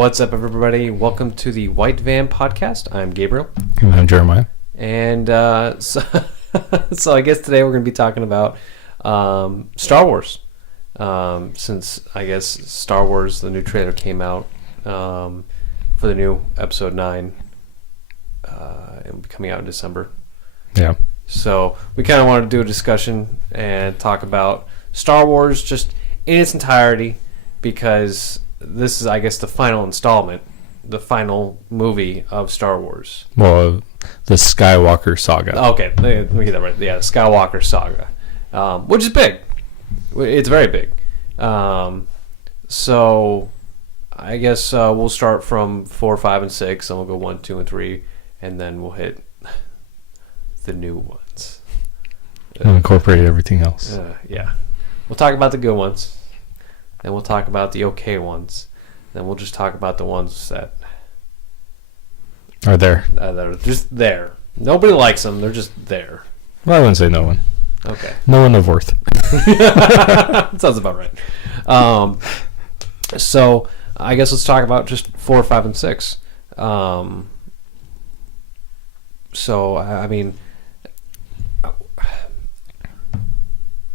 What's up, everybody? Welcome to the White Van podcast. I'm Gabriel. And I'm Jeremiah. And so I guess today we're going to be talking about Star Wars. Since I guess Star Wars, the new trailer came out for the new Episode 9. It will be coming out in December. Yeah. So we kind of wanted to do a discussion and talk about Star Wars just in its entirety, because this is, I guess, the final installment, the final movie of Star Wars. Well, the Skywalker saga. Okay, let me get that right. Yeah, the Skywalker saga, which is big. It's very big. So I guess we'll start from 4, 5, and 6, and we'll go 1, 2, and 3, and then we'll hit the new ones. And incorporate everything else. Yeah. We'll talk about the good ones. Then we'll talk about the okay ones. Then we'll just talk about the ones that are there. That are just there. Nobody likes them. They're just there. Well, I wouldn't say no one. Okay. No one of worth. Sounds about right. So I guess let's talk about just 4, 5, and 6. So I mean,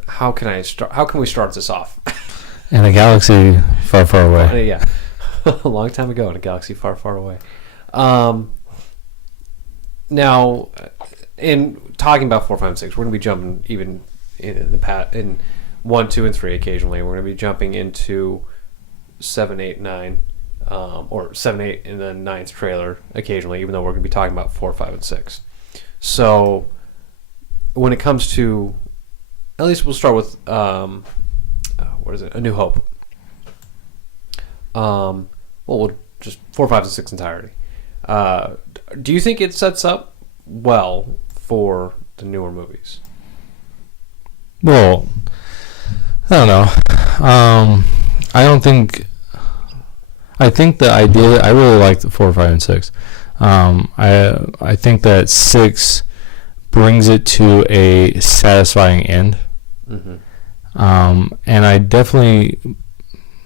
how can we start this off? In a galaxy far, far away. Yeah. A long time ago in a galaxy far, far away. Now, in talking about 4, 5, and 6, we're going to be jumping even in 1, 2, and 3 occasionally. We're going to be jumping into 7, 8, 9, or 7, 8, and then 9's trailer occasionally, even though we're going to be talking about 4, 5, and 6. So, when it comes to, at least we'll start with, what is it? A New Hope. Well, we'll just 4, 5, and 6 entirety. Do you think it sets up well for the newer movies? Well, I don't know. I think the idea, I really like the 4, 5, and 6. I think that 6 brings it to a satisfying end. Mm-hmm. And I definitely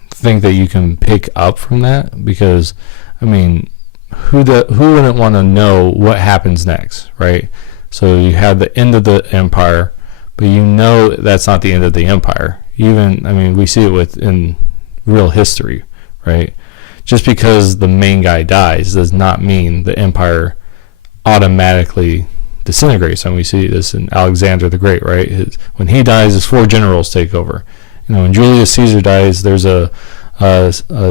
think that you can pick up from that, because, I mean, who wouldn't want to know what happens next, right? So you have the end of the Empire, but you know that's not the end of the Empire. Even, I mean, we see it in real history, right? Just because the main guy dies does not mean the Empire automatically disintegrates. And we see this in Alexander the Great, right? When he dies, his 4 generals take over. You know, when Julius Caesar dies, there's a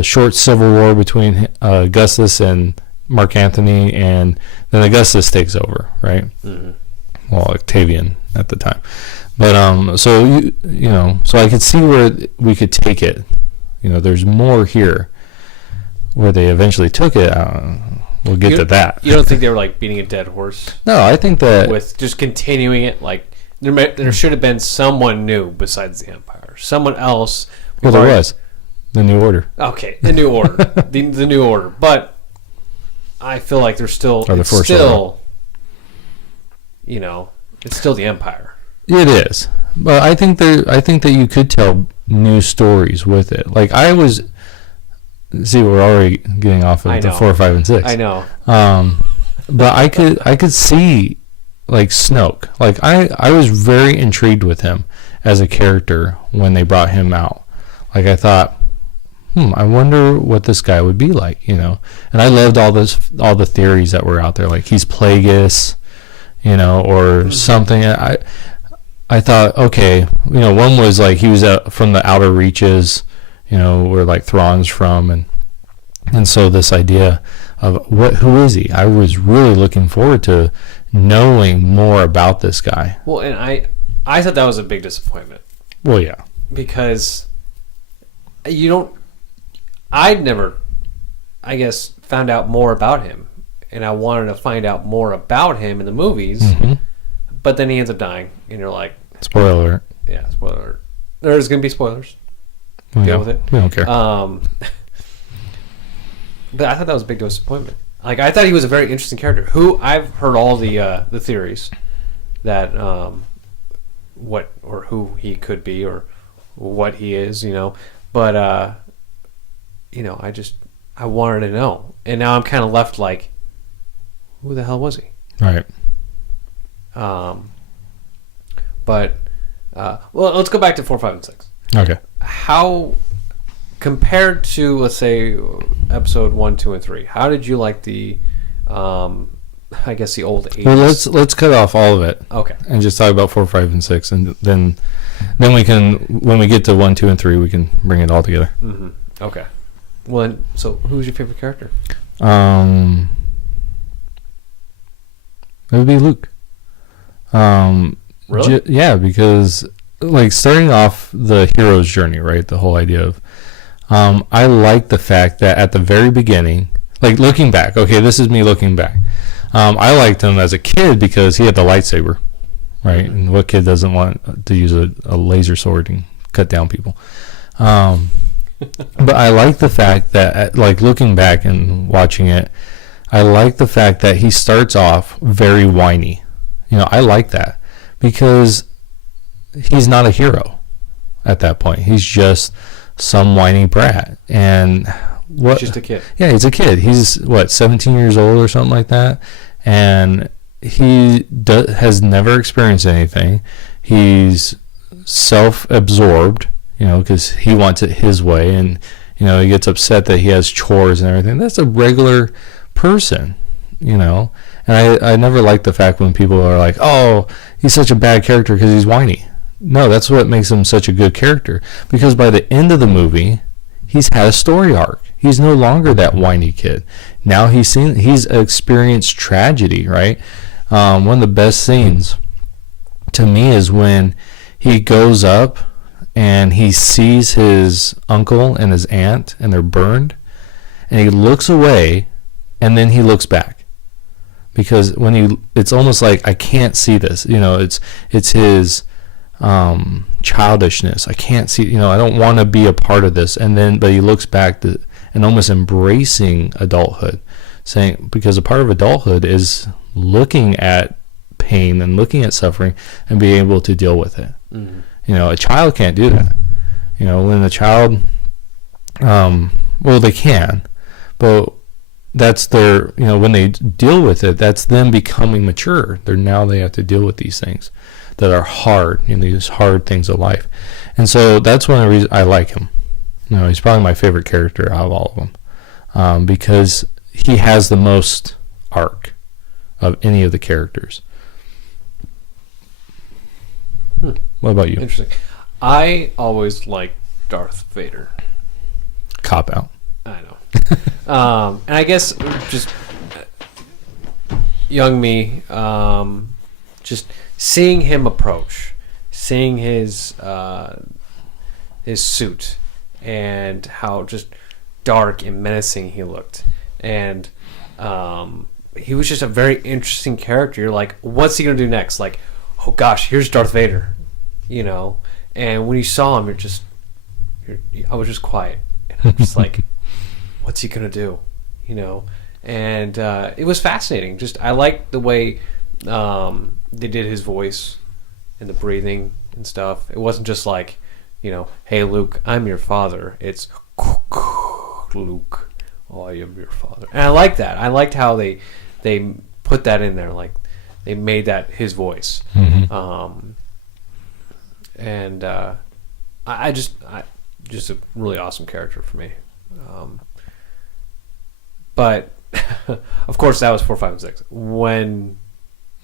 short civil war between Augustus and Mark Antony, and then Augustus takes over, right? Mm-hmm. Well, Octavian at the time. But so you know, so I could see where we could take it. You know, there's more here. Where they eventually took it, we'll get to that. You don't think they were like beating a dead horse? No, I think that with just continuing it, like there should have been someone new besides the Empire, someone else. Well, there was the New Order. Okay, the New Order, the New Order. But I feel like there's still you know, it's still the Empire. It is, but I think that you could tell new stories with it. Like see, we're already getting off of the 4, 5, and 6. I know. But I could see, like, Snoke. Like, I was very intrigued with him as a character when they brought him out. Like, I thought, I wonder what this guy would be like, you know. And I loved all the theories that were out there. Like, he's Plagueis, you know, or something. I thought, okay, you know, one was like he was from the outer reaches, you know, where like Thrawn's from, and so this idea of who is he? I was really looking forward to knowing more about this guy. Well, and I thought that was a big disappointment. Well, yeah, because I'd never, I guess, found out more about him, and I wanted to find out more about him in the movies, but then he ends up dying, and you're like, spoiler alert. Yeah, spoiler alert. There's gonna be spoilers. Deal with it. We don't care. But I thought that was a big disappointment. Like, I thought he was a very interesting character. Who I've heard all the theories that what or who he could be or what he is, you know. But you know, I wanted to know, and now I'm kind of left like, who the hell was he? Right. But well, let's go back to 4, 5, and 6. Okay. How, compared to, let's say, episode 1, 2, and 3, how did you like the I guess the old 80s? Well, let's cut off all of it. Okay. And just talk about 4, 5, and 6, and then we can, when we get to 1, 2, and 3, we can bring it all together. Mm-hmm. Okay. Well, so who's your favorite character? It would be Luke. Really? Yeah, because like starting off the hero's journey, right? The whole idea of, I like the fact that at the very beginning, like looking back. Okay, this is me looking back. I liked him as a kid because he had the lightsaber, right? Mm-hmm. And what kid doesn't want to use a laser sword and cut down people? But I like the fact that, like looking back and watching it, I like the fact that he starts off very whiny. I like that because he's not a hero at that point. He's just some whiny brat. And what? He's just a kid. Yeah, he's a kid. He's 17 years old or something like that, and he has never experienced anything. He's self-absorbed, because he wants it his way, and he gets upset that he has chores and everything. That's a regular person, and I never like the fact when people are like, oh, he's such a bad character because he's whiny. No, that's what makes him such a good character, because by the end of the movie, he's had a story arc. He's no longer that whiny kid. Now he's experienced tragedy, right? One of the best scenes to me is when he goes up and he sees his uncle and his aunt and they're burned, and he looks away and then he looks back, because it's almost like, I can't see this. It's his childishness. I can't see, I don't want to be a part of this. But he looks back and almost embracing adulthood, saying, because a part of adulthood is looking at pain and looking at suffering and being able to deal with it. Mm-hmm. A child can't do that. When a child, well, they can, but that's their, when they deal with it, that's them becoming mature. They have to deal with these things that are hard, these hard things of life. And so that's one of the reasons I like him. He's probably my favorite character out of all of them, because he has the most arc of any of the characters. What about you? Interesting. I always liked Darth Vader. Cop out. I know. And I guess just young me, just seeing him approach, seeing his suit, and how just dark and menacing he looked, and he was just a very interesting character. You're like, what's he gonna do next? Like, oh gosh, here's Darth Vader, And when you saw him, I was just quiet, and I'm just like, what's he gonna do? And it was fascinating. Just I liked the way they did his voice and the breathing and stuff. It wasn't just like, hey Luke, I'm your father. It's Luke, I am your father. And I like that. I liked how they put that in there. Like they made that his voice. Mm-hmm. And I just a really awesome character for me. But of course that was 4, 5, and 6. When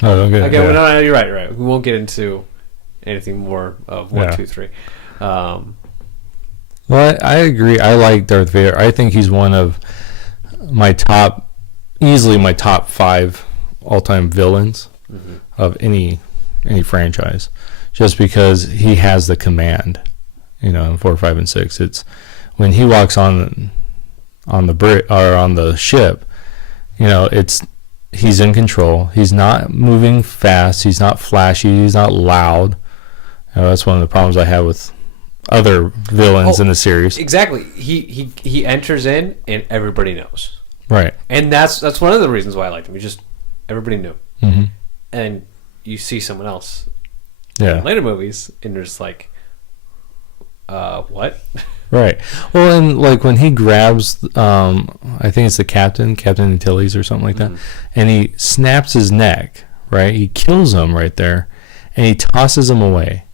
okay, yeah. No, you're right. We won't get into anything more of 1, 2, 3. Well, I agree. I like Darth Vader. I think he's one of easily my top 5 all-time villains of any franchise, just because he has the command. In 4, 5, and 6, it's when he walks on the ship. He's in control. He's not moving fast. He's not flashy. He's not loud. That's one of the problems I have with other villains in the series. Exactly. He enters in and everybody knows. Right. And that's one of the reasons why I liked him. Everybody knew. Mm-hmm. And you see someone else in later movies, and there's like, what? Right. Well, and like when he grabs, I think it's the Captain Antilles or something like that, and he snaps his neck, right? He kills him right there, and he tosses him away.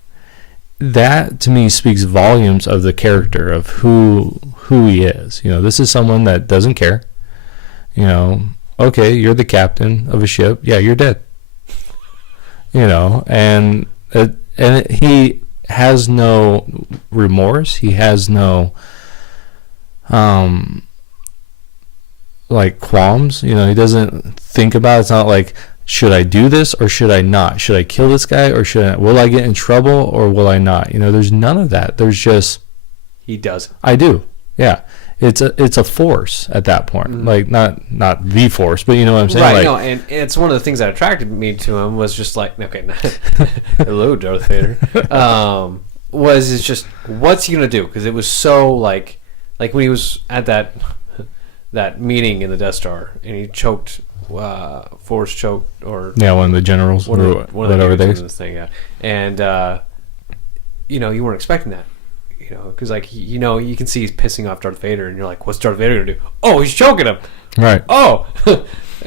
That to me speaks volumes of the character of who he is. You know, this is someone that doesn't care. You know, okay, you're the captain of a ship. Yeah, you're dead. You know, and he has no remorse. He has no like qualms. You know, he doesn't think about it. It's not like, should I do this or should I not? Should I kill this guy or will I get in trouble or will I not? You know, there's none of that. There's just, he does. I do. Yeah. It's a force at that point. Like not the force, but you know what I'm saying? Right, like, no, and it's one of the things that attracted me to him was just like, okay, hello, Darth Vader. It's just, what's he gonna do? Because it was so like when he was at that meeting in the Death Star and he choked, force choked, or one of the generals, one of whatever the they this thing, yeah. And you know, you weren't expecting that. You know, because like you know, you can see he's pissing off Darth Vader, and you're like, "What's Darth Vader gonna do?" Oh, he's choking him. Right. Oh,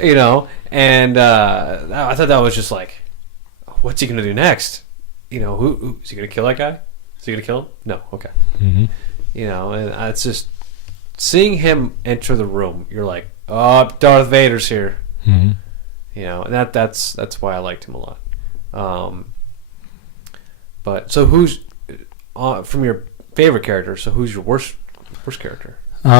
you know, and I thought that was just like, what's he gonna do next? You know, who is he gonna kill that guy? Is he gonna kill him? No. Okay. Mm-hmm. You know, and it's just seeing him enter the room. You're like, oh, Darth Vader's here. Mm-hmm. You know, and that's why I liked him a lot. But so who's from your favorite character? So who's your worst character? You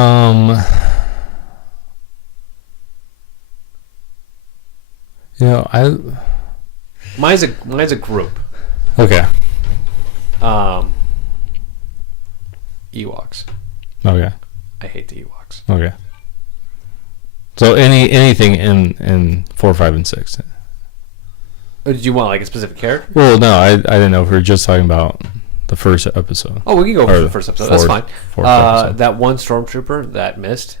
know, mine's a group. Okay. Ewoks. Okay. I hate the Ewoks. Okay. So anything in 4, 5, and 6. Did you want like a specific character? Well, no, I didn't know if we were just talking about the first episode. Oh, we can go for the first episode. That's fine. That one stormtrooper that missed.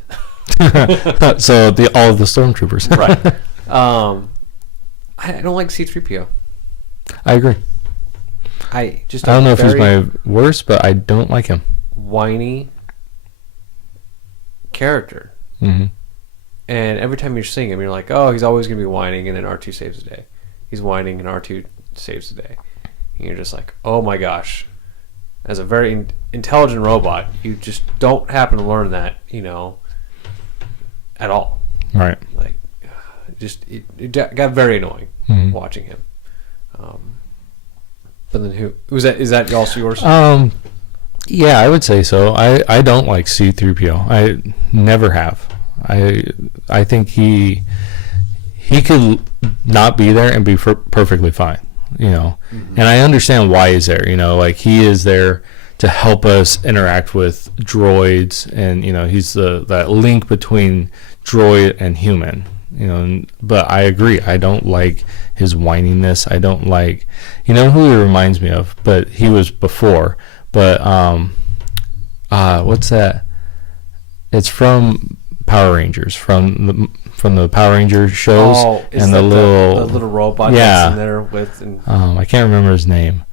So all of the stormtroopers. Right. I don't like C-3PO. I agree. I don't know if he's my worst, but I don't like him. Whiny character. Mm-hmm. And every time you're seeing him, you're like, oh, he's always going to be whining, and then R2 saves the day. He's whining, and R2 saves the day. And you're just like, oh my gosh. As a very intelligent robot, you just don't happen to learn that, you know, at all. Right. Like, it got very annoying watching him. But then who was that? Is that also yours? Yeah, I would say so. I don't like C-3PO. I never have. I think he could not be there and be perfectly fine, you know. And I understand why he's there, you know, like he is there to help us interact with droids, and you know, he's that link between droid and human, you know. But I agree, I don't like his whininess. I don't like, you know who he reminds me of, but he was before, but what's that? It's from Power Rangers, from the Power Rangers shows. Oh, is and that the little robot that's in there with? I can't remember his name,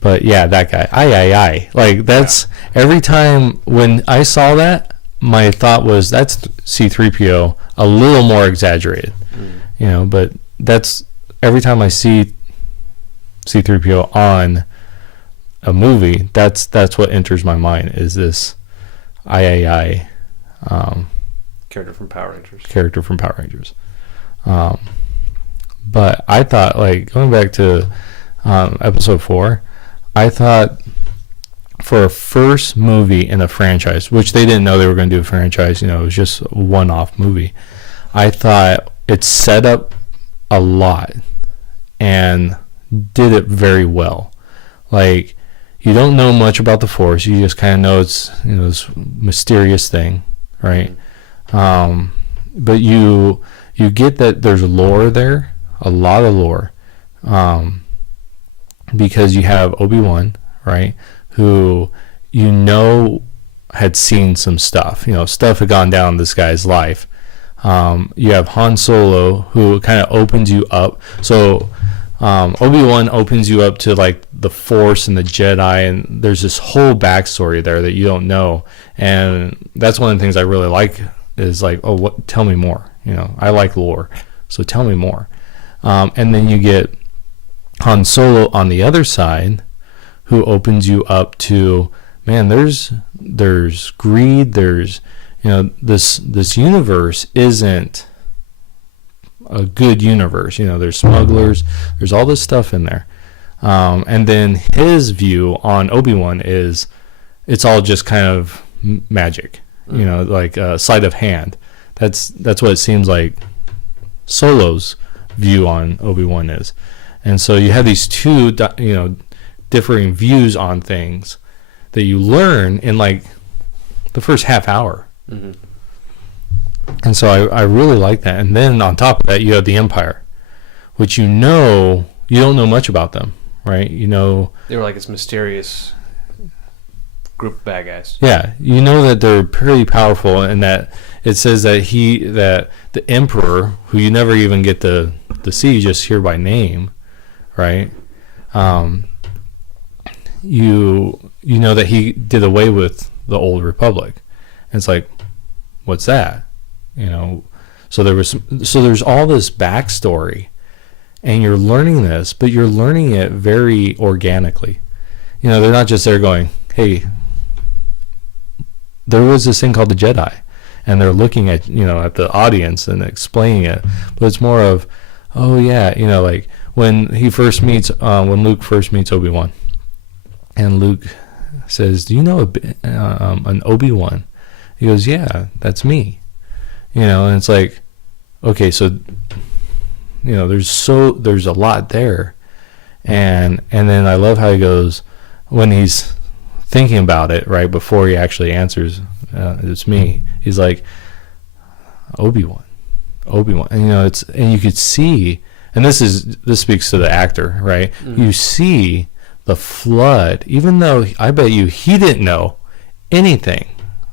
but yeah, that guy. I. Like that's every time when I saw that, my thought was that's C-3PO, a little more exaggerated, you know. But that's every time I see C-3PO on a movie, that's what enters my mind is this I. Character from Power Rangers. But I thought, like, going back to episode 4, I thought for a first movie in a franchise, which they didn't know they were going to do a franchise, you know, it was just a one-off movie. I thought it set up a lot and did it very well. Like, you don't know much about the Force. You just kind of know it's, you know, this mysterious thing, right? But you get that there's lore there, a lot of lore, because you have Obi-Wan, right, who you know had seen some stuff. You know, stuff had gone down in this guy's life. You have Han Solo, who kind of opens you up. So Obi-Wan opens you up to like the Force and the Jedi, and there's this whole backstory there that you don't know, and that's one of the things I really like is like, oh, what? Tell me more. I like lore, so tell me more. And then you get Han Solo on the other side, who opens you up to, man, there's greed, there's this universe isn't a good universe. There's smugglers, there's all this stuff in there. And then his view on Obi-Wan is it's all just kind of magic, like sleight of hand. That's what it seems like Solo's view on Obi-Wan is. And so you have these two, differing views on things that you learn in like the first half hour. Mm-hmm. And so I really like that. And then on top of that, you have the Empire, which you don't know much about them, right? They were like this mysterious group of bad guys. Yeah, that they're pretty powerful, and that it says that the Emperor, who you never even get to see, you just hear by name, right? You know that he did away with the old Republic. And it's like, what's that? So there's all this backstory, and you're learning this, but you're learning it very organically. They're not just there going, hey, there was this thing called the Jedi, and they're looking at at the audience and explaining it, but it's more of, oh yeah, like when Luke first meets Obi-Wan, and Luke says, do you know an Obi-Wan? He goes, yeah, that's me. And it's like, okay, so there's a lot there. And then I love how he goes, when he's thinking about it, right before he actually answers, it's me, he's like, Obi-Wan, and you could see, and this speaks to the actor, right? Mm-hmm. You see the flood, even though I bet you he didn't know anything,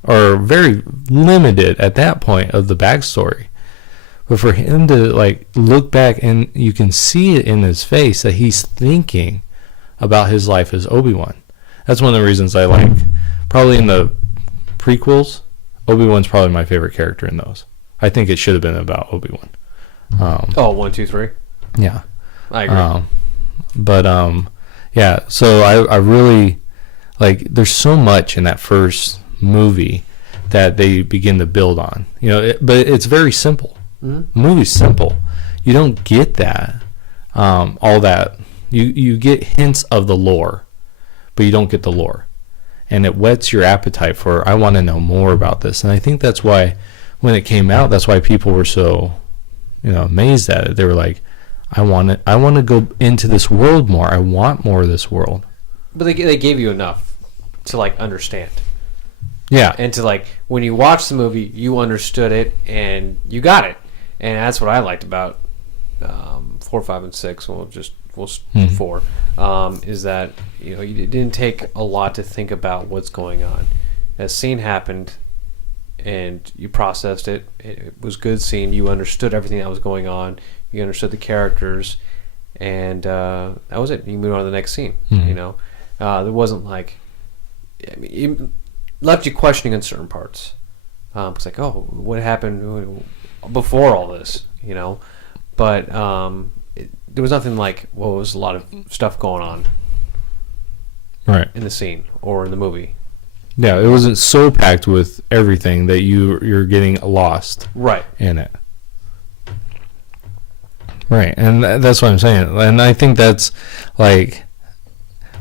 or very limited at that point of the backstory. But for him to like look back, and you can see it in his face that he's thinking about his life as Obi-Wan. That's one of the reasons I like, probably in the prequels, Obi-Wan's probably my favorite character in those. I think it should have been about Obi-Wan. 1, 2, 3. Yeah, I agree. Yeah. So I really like. There's so much in that first movie that they begin to build on. But it's very simple. Mm-hmm. The movie's simple. You don't get that. All that you get hints of the lore, but you don't get the lore, and it whets your appetite for, I want to know more about this. And I think that's why when it came out, that's why people were so amazed at it. They were like, I want to go into this world more. I want more of this world. But they gave you enough to like understand. Yeah. And to like, when you watch the movie, you understood it and you got it. And that's what I liked about 4, 5, and 6. We'll 4. Is that you didn't take a lot to think about what's going on. A scene happened, and you processed it. It was a good scene. You understood everything that was going on. You understood the characters, and that was it. You moved on to the next scene. Mm-hmm. There wasn't like, it left you questioning in certain parts. It's like, oh, what happened before all this? But there was nothing like, well, there was a lot of stuff going on, right, in the scene or in the movie. Yeah, it wasn't so packed with everything that you're getting lost, right, in it. Right, and that's what I'm saying. And I think that's like,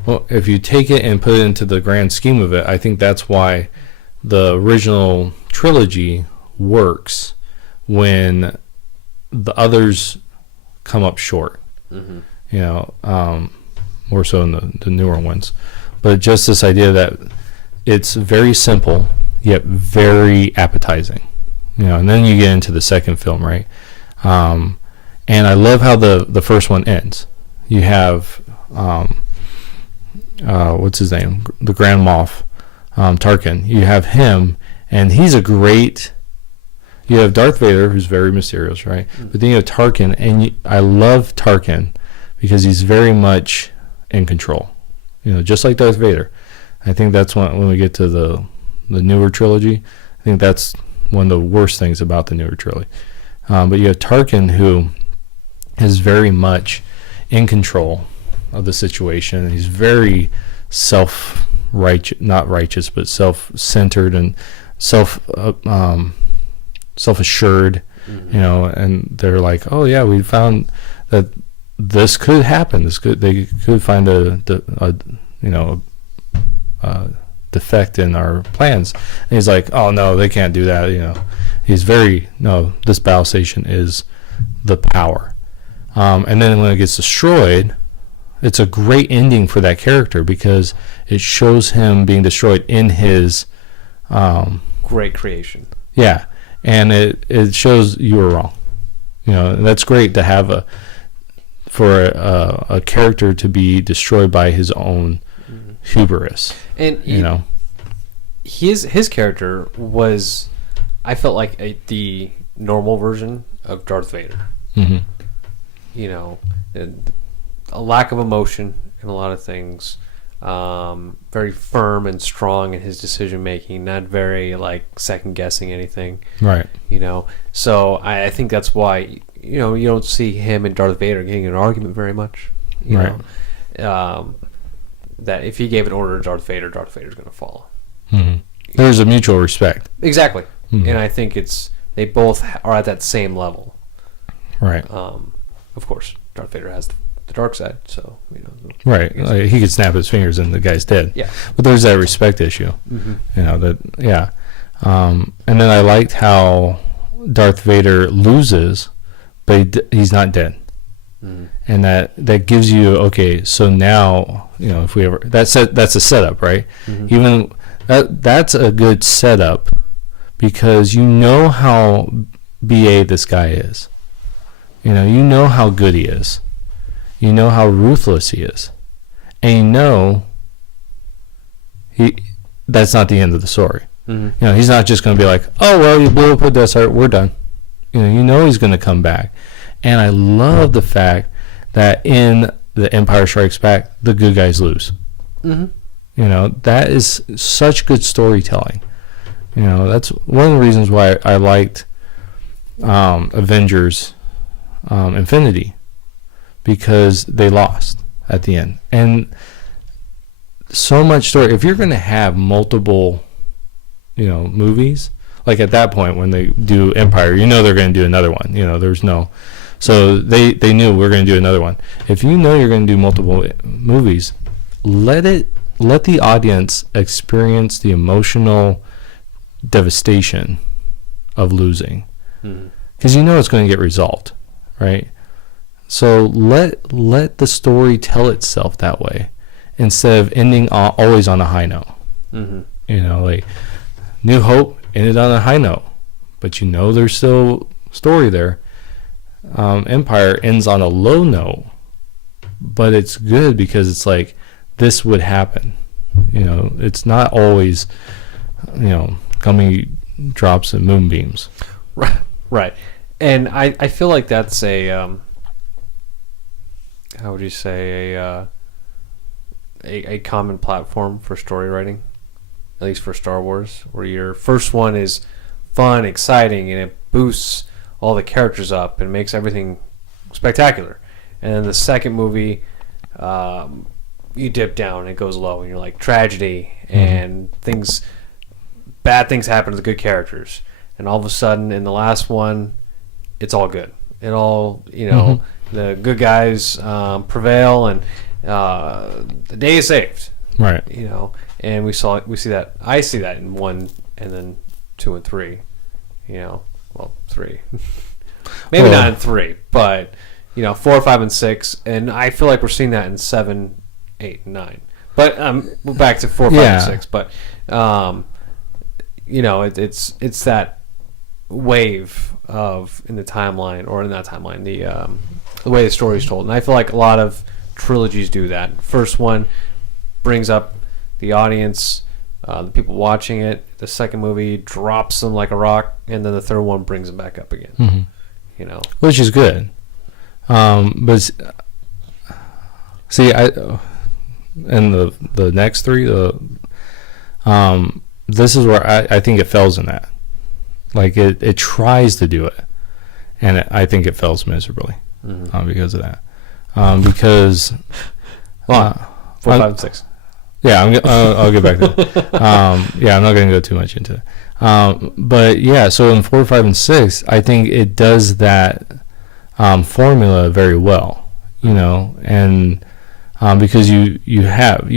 well, if you take it and put it into the grand scheme of it, I think that's why the original trilogy works when the others come up short. Mm-hmm. More so in the newer ones. But just this idea that it's very simple yet very appetizing. And then you get into the second film, right? And I love how the first one ends. You have what's his name? The Grand Moff, Tarkin. You have him, and he's a great. You have Darth Vader, who's very mysterious, right? Mm-hmm. But then you have Tarkin, and I love Tarkin because he's very much in control. Just like Darth Vader. I think that's when we get to the newer trilogy. I think that's one of the worst things about the newer trilogy. But you have Tarkin, who is very much in control of the situation. He's very not righteous, but self-centered and self-assured. And they're like, oh yeah, we found that this could happen. They could find a defect in our plans. And he's like, oh no, they can't do that. He's this battle station is the power. And then when it gets destroyed, it's a great ending for that character because it shows him being destroyed in his great creation. Yeah. And it shows you were wrong. And that's great to have for a character to be destroyed by his own hubris. And his character was, I felt like the normal version of Darth Vader. A lack of emotion in a lot of things. Very firm and strong in his decision making, not very second guessing anything. Right. So I think that's why you don't see him and Darth Vader getting in an argument very much. Right. That if he gave an order to Darth Vader's going to follow. There's a mutual respect. Exactly. And I think they both are at that same level. Right. Of course, Darth Vader has the dark side, so right. He could snap his fingers and the guy's dead. Yeah. But there's that respect issue. Yeah. And then I liked how Darth Vader loses, but he's not dead. And that gives you, okay, so now if we ever that's a setup, right? Even that's a good setup because how BA this guy is. You know how good he is. You know how ruthless he is. And that's not the end of the story. He's not just going to be like, oh, well, you blew up a Death Star, we're done. He's going to come back. And I love the fact that in The Empire Strikes Back, the good guys lose. That is such good storytelling. That's one of the reasons why I liked Avengers Infinity, because they lost at the end. And so much story. If you're going to have multiple, movies, like at that point when they do Empire, they're going to do another one. There's no... So they knew we're going to do another one. If you're going to do multiple movies, let the audience experience the emotional devastation of losing, because it's going to get resolved, right? So let the story tell itself that way, instead of ending always on a high note. Like New Hope ended on a high note, but there's still story there. Empire ends on a low note, but it's good because it's like this would happen. It's not always gummy drops and moonbeams. Right. And I feel like that's a how would you say a common platform for story writing, at least for Star Wars, where your first one is fun, exciting, and it boosts all the characters up and makes everything spectacular. And then the second movie, you dip down and it goes low, and you're like tragedy and bad things happen to the good characters. And all of a sudden, in the last one, it's all good. It all, the good guys prevail, and the day is saved. Right. And we see that. I see that in 1 and then 2 and 3. Well, 3. Maybe not in 3, but 4, 5, and 6. And I feel like we're seeing that in 7, 8, and 9. But we're back to 4, 5, and 6. But it's that wave of in the timeline, or in that timeline, the way the story is told. And I feel like a lot of trilogies do that. First one brings up the audience, the people watching it. The second movie drops them like a rock, and then the third one brings them back up again. Which is good. But See, and the next three, this is where I think it fails in that. Like it tries to do it, and I think it fails miserably because of that. Because 4, 5, and 6. Yeah, I'll get back to that. Yeah, I'm not going to go too much into it. But yeah, so in 4, 5, and 6, I think it does that formula very well, you know, and because you have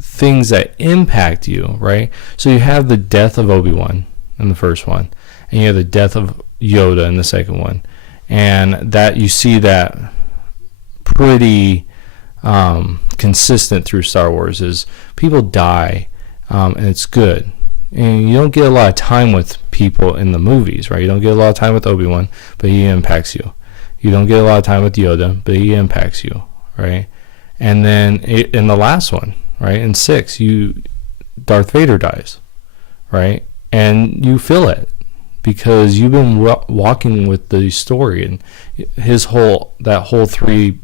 things that impact you, right? So you have the death of Obi-Wan in the first one, and you have the death of Yoda in the second one, and that you see that pretty consistent through Star Wars is people die, and it's good. And you don't get a lot of time with people in the movies, right? You don't get a lot of time with Obi-Wan, but he impacts you. You don't get a lot of time with Yoda, but he impacts you, right? And then in the last one, right, in 6, Darth Vader dies, right? And you feel it because you've been walking with the story, and that whole 3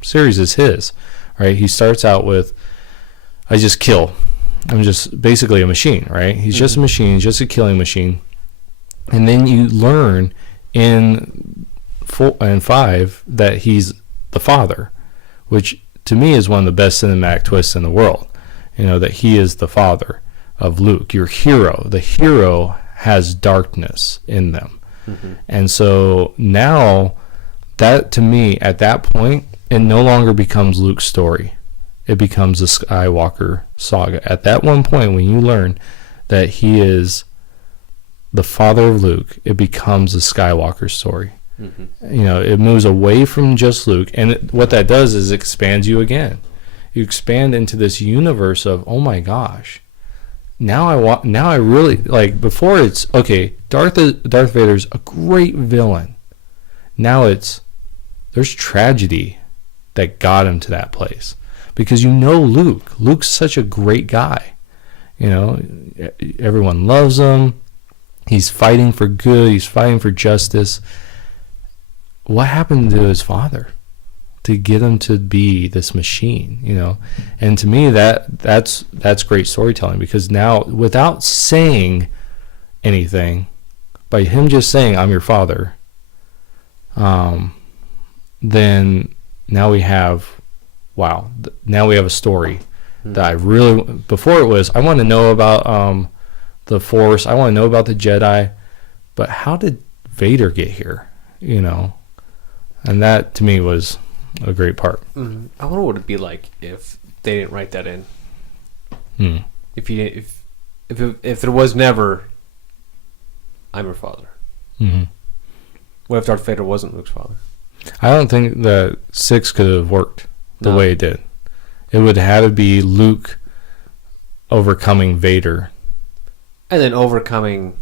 series is his, right? He starts out with, I just kill. I'm just basically a machine, right? He's just a machine, just a killing machine. And then you learn in 4 and 5 that he's the father, which to me is one of the best cinematic twists in the world. You know, that he is the father of Luke, your hero. The hero has darkness in them. And so now that, to me, at that point, it no longer becomes Luke's story. It becomes the Skywalker saga. At that one point, when you learn that he is the father of Luke, it becomes the Skywalker story. You know, it moves away from just Luke, and what that does is expands you again. You expand into this universe of, oh my gosh, now I really, like, before it's okay, Darth Vader's a great villain. Now there's tragedy that got him to that place. Because you know Luke's such a great guy. You know, everyone loves him. He's fighting for good. He's fighting for justice. What happened to his father to get him to be this machine, you know? And to me, that's great storytelling, because now, without saying anything, by him just saying, I'm your father, then now we have, now we have a story that I really, before it was, I want to know about the Force, I want to know about the Jedi, but how did Vader get here, you know? And that, to me, was a great part. I wonder what it'd be like if they didn't write that in. If there was never, I'm your father. What if Darth Vader wasn't Luke's father? I don't think that 6 could have worked the way it did. It would have to be Luke overcoming Vader, and then overcoming.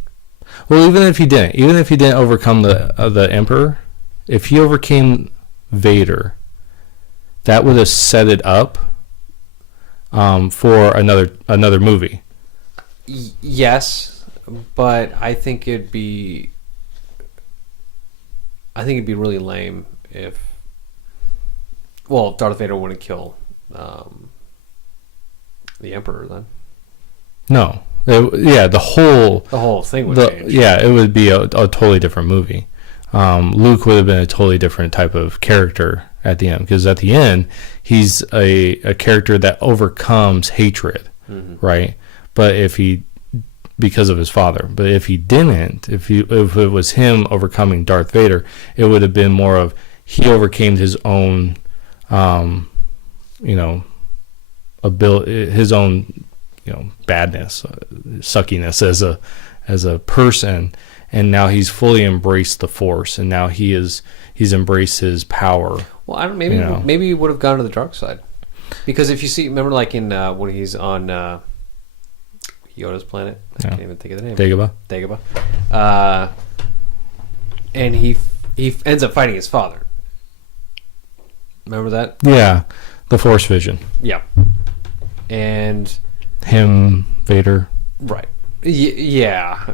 Well, even if he didn't overcome the Emperor, if he overcame Vader, that would have set it up for another movie. Yes, but I think it'd be really lame if, well, Darth Vader wouldn't kill the Emperor then. No, the whole thing would change. Yeah, it would be a totally different movie. Luke would have been a totally different type of character at the end, because at the end he's a character that overcomes hatred, right? But because of his father. But if he didn't, if it was him overcoming Darth Vader, it would have been more of he overcame his own, ability, his own, badness, suckiness as a person. And now he's fully embraced the Force, and now he's embraced his power. Well, maybe he would have gone to the dark side, because if you see, remember, like in when he's on Yoda's planet, I can't even think of the name. Dagobah. And he ends up fighting his father. Remember that? Yeah, the Force vision. Yeah, and him, Vader. Right. Yeah.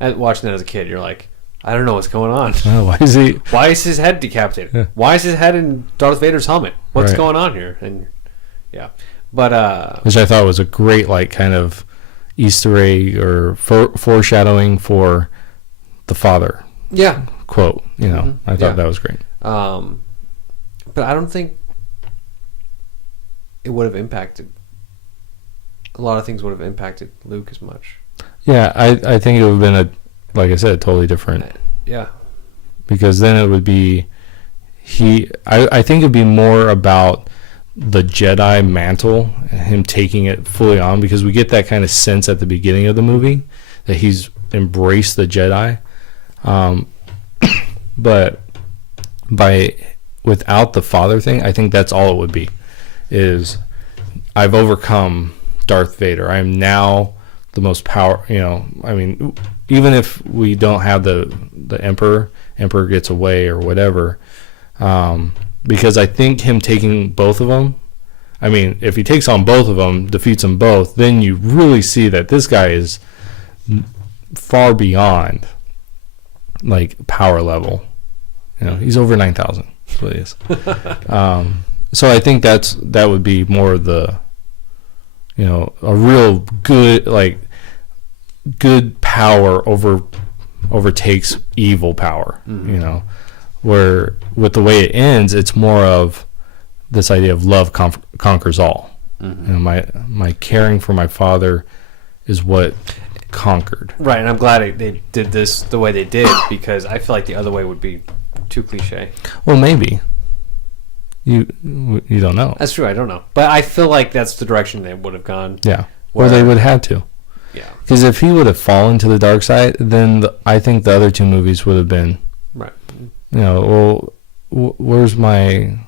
And watching that as a kid, you're like, I don't know what's going on. Why is he? Why is his head decapitated? Yeah. Why is his head in Darth Vader's helmet? What's Right. going on here? And yeah, but Which I thought was a great like kind of Easter egg or foreshadowing for the father yeah. quote. You know, Mhm. I thought Yeah. that was great. But I don't think it would have impacted. A lot of things would have impacted Luke as much. Yeah, I think it would have been like I said, totally different. Yeah. Because then it would be I think it'd be more about the Jedi mantle and him taking it fully on, because we get that kind of sense at the beginning of the movie that he's embraced the Jedi. But without the father thing, I think that's all it would be, is I've overcome Darth Vader. I am now the most I mean, even if we don't have the Emperor gets away or whatever, because I think him taking both of them, I mean, if he takes on both of them, defeats them both, then you really see that this guy is far beyond like power level. You know, he's over 9,000. That's what he is. So I think that would be more of the, you know, a real good, like, good power overtakes evil power. You know, where with the way it ends, it's more of this idea of love conquers all. You know, my caring for my father is what conquered. Right, and I'm glad they did this the way they did, because I feel like the other way would be too cliche. Well, maybe. You don't know. That's true, I don't know. But I feel like that's the direction they would have gone. Yeah. Or they would have to. Yeah. Because if he would have fallen to the dark side, then I think the other two movies would have been, right. You know, well, where's my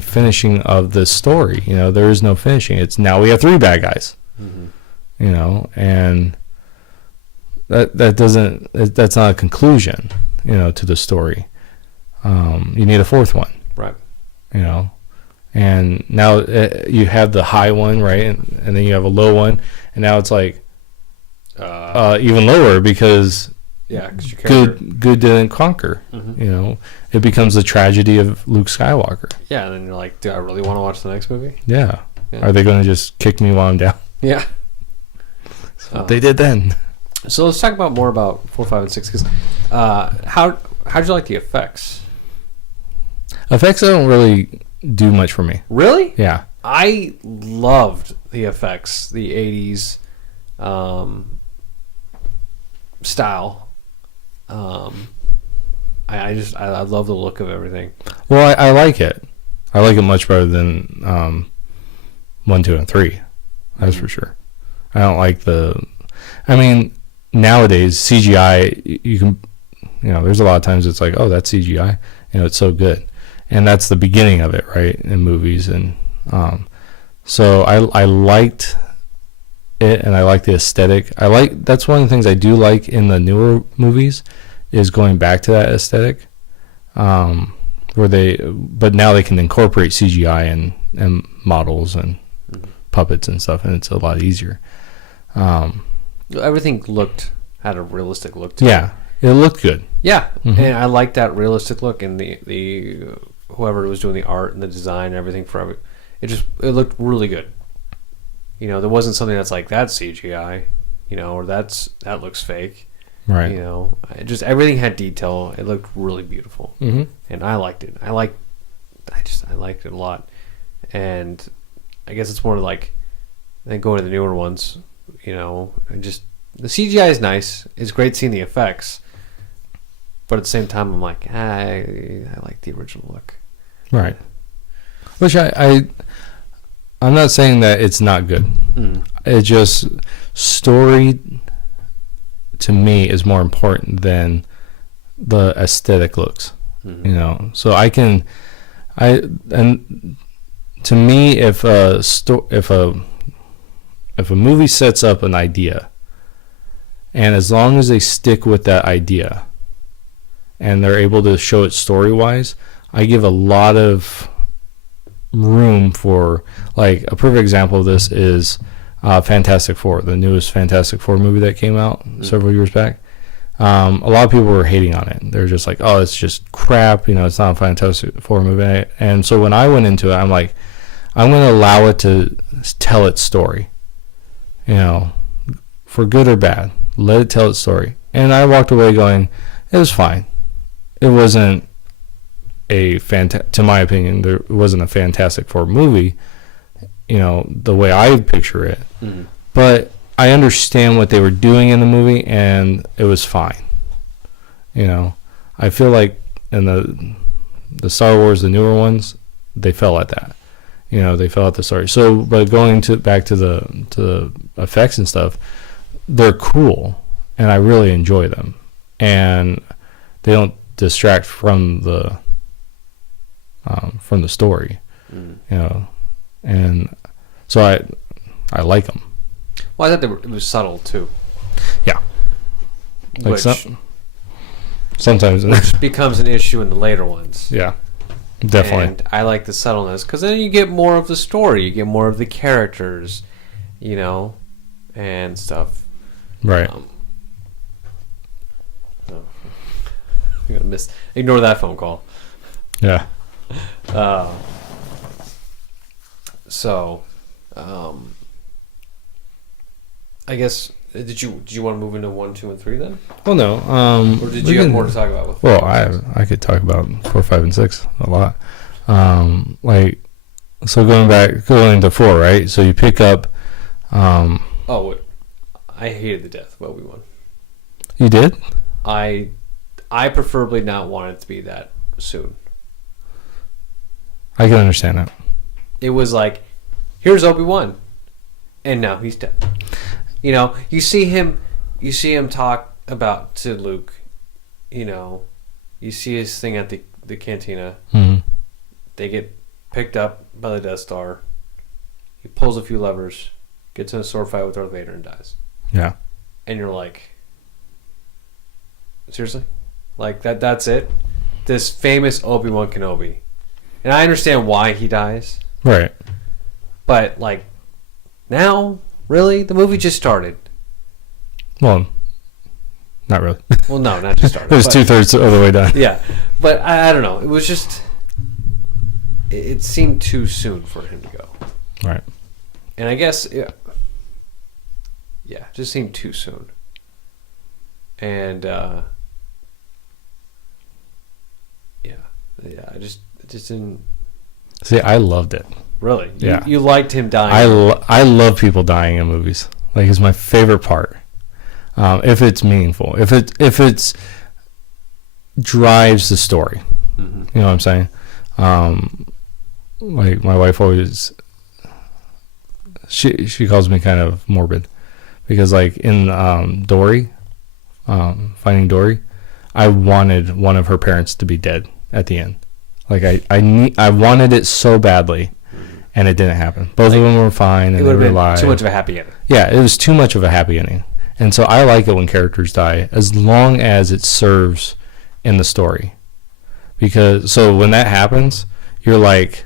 finishing of this story? You know, there is no finishing. It's now we have 3 bad guys. You know, and that's not a conclusion, you know, to the story. You need a 4th one. Right. You know, and now you have the high one, right, and then you have a low one, and now it's like even lower, because good didn't conquer. You know, it becomes the tragedy of Luke Skywalker. Yeah, and then you're like, do I really want to watch the next movie? Yeah. Are they going to just kick me while I'm down? Yeah. They did then. So let's talk more about 4, 5, and 6. Because how'd you like the effects? Effects don't really do much for me. Really? Yeah. I loved the effects, the 80s style. I love the look of everything. Well, I like it. I like it much better than 1, 2, and 3. That's for sure. I don't like I mean, nowadays CGI, you can, you know, there's a lot of times it's like, oh, that's CGI. You know, it's so good, and that's the beginning of it, right, in movies. And so I liked it, and I like the aesthetic. That's one of the things I do like in the newer movies, is going back to that aesthetic, but now they can incorporate CGI and models and puppets and stuff, and it's a lot easier. Everything had a realistic look to it. Yeah, it looked good. Yeah, and I like that realistic look, and the whoever was doing the art and the design and everything it looked really good. You know, there wasn't something that's like, that's CGI, you know, or that looks fake. Right. You know, everything had detail. It looked really beautiful, and I liked it. I liked it a lot, and I guess it's more like, I think, going to the newer ones, you know, and just the CGI is nice. It's great seeing the effects, but at the same time, I'm like, I like the original look. Right. Which I'm not saying that it's not good. It just, story to me is more important than the aesthetic looks. You know, so and to me, if a movie sets up an idea, and as long as they stick with that idea and they're able to show it story-wise, I give a lot of room for, like, a perfect example of this is Fantastic Four, the newest Fantastic Four movie that came out several years back. A lot of people were hating on it. They're just like, oh, it's just crap. It's not a Fantastic Four movie. And so when I went into it, I'm like, I'm going to allow it to tell its story. For good or bad, let it tell its story. And I walked away going, it was fine. It wasn't to my opinion, there wasn't a Fantastic Four movie, the way I picture it. Mm-hmm. But I understand what they were doing in the movie, and it was fine. I feel like in the Star Wars, the newer ones, they fell at that. They fell at the story. So, but going back to the effects and stuff, they're cool, and I really enjoy them, and they don't distract from the story. And so I like them. Well, I thought it was subtle too. Yeah. Which sometimes becomes an issue in the later ones. Yeah, definitely. And I like the subtleness because then you get more of the story, you get more of the characters, and stuff. Right. I'm gonna ignore that phone call. Yeah. I guess did you want to move into 1, 2, and 3 then? Well, no. Or did you have more to talk about with? Well, I could talk about 4, 5, and 6 a lot. So going to 4, right? So you pick up. I hated the death of Obi-Wan. You did? I preferably not want it to be that soon. I can understand that. It was like, here's Obi-Wan, and now he's dead. You see him talk about to Luke. You see his thing at the cantina. Mm-hmm. They get picked up by the Death Star. He pulls a few levers, gets in a sword fight with Darth Vader, and dies. Yeah. And you're like, seriously? Like that's it? This famous Obi-Wan Kenobi. And I understand why he dies. Right. But now, really? The movie just started. Well, not really. Well, no, not just started. It was 2/3 of the way done. Yeah. But I don't know. It was just, it seemed too soon for him to go. Right. And I guess, yeah, it just seemed too soon. And, I just didn't. See, I loved it. Really? Yeah. You liked him dying? I love people dying in movies. It's my favorite part. If it's meaningful, if it's drives the story, mm-hmm. You know what I'm saying? My wife always she calls me kind of morbid because in Dory, Finding Dory, I wanted one of her parents to be dead at the end. I wanted it so badly, and it didn't happen. Both of them were fine, and it would have been alive. too much of a happy ending. Yeah, it was too much of a happy ending. And so I like it when characters die, as long as it serves in the story. So when that happens, you're like,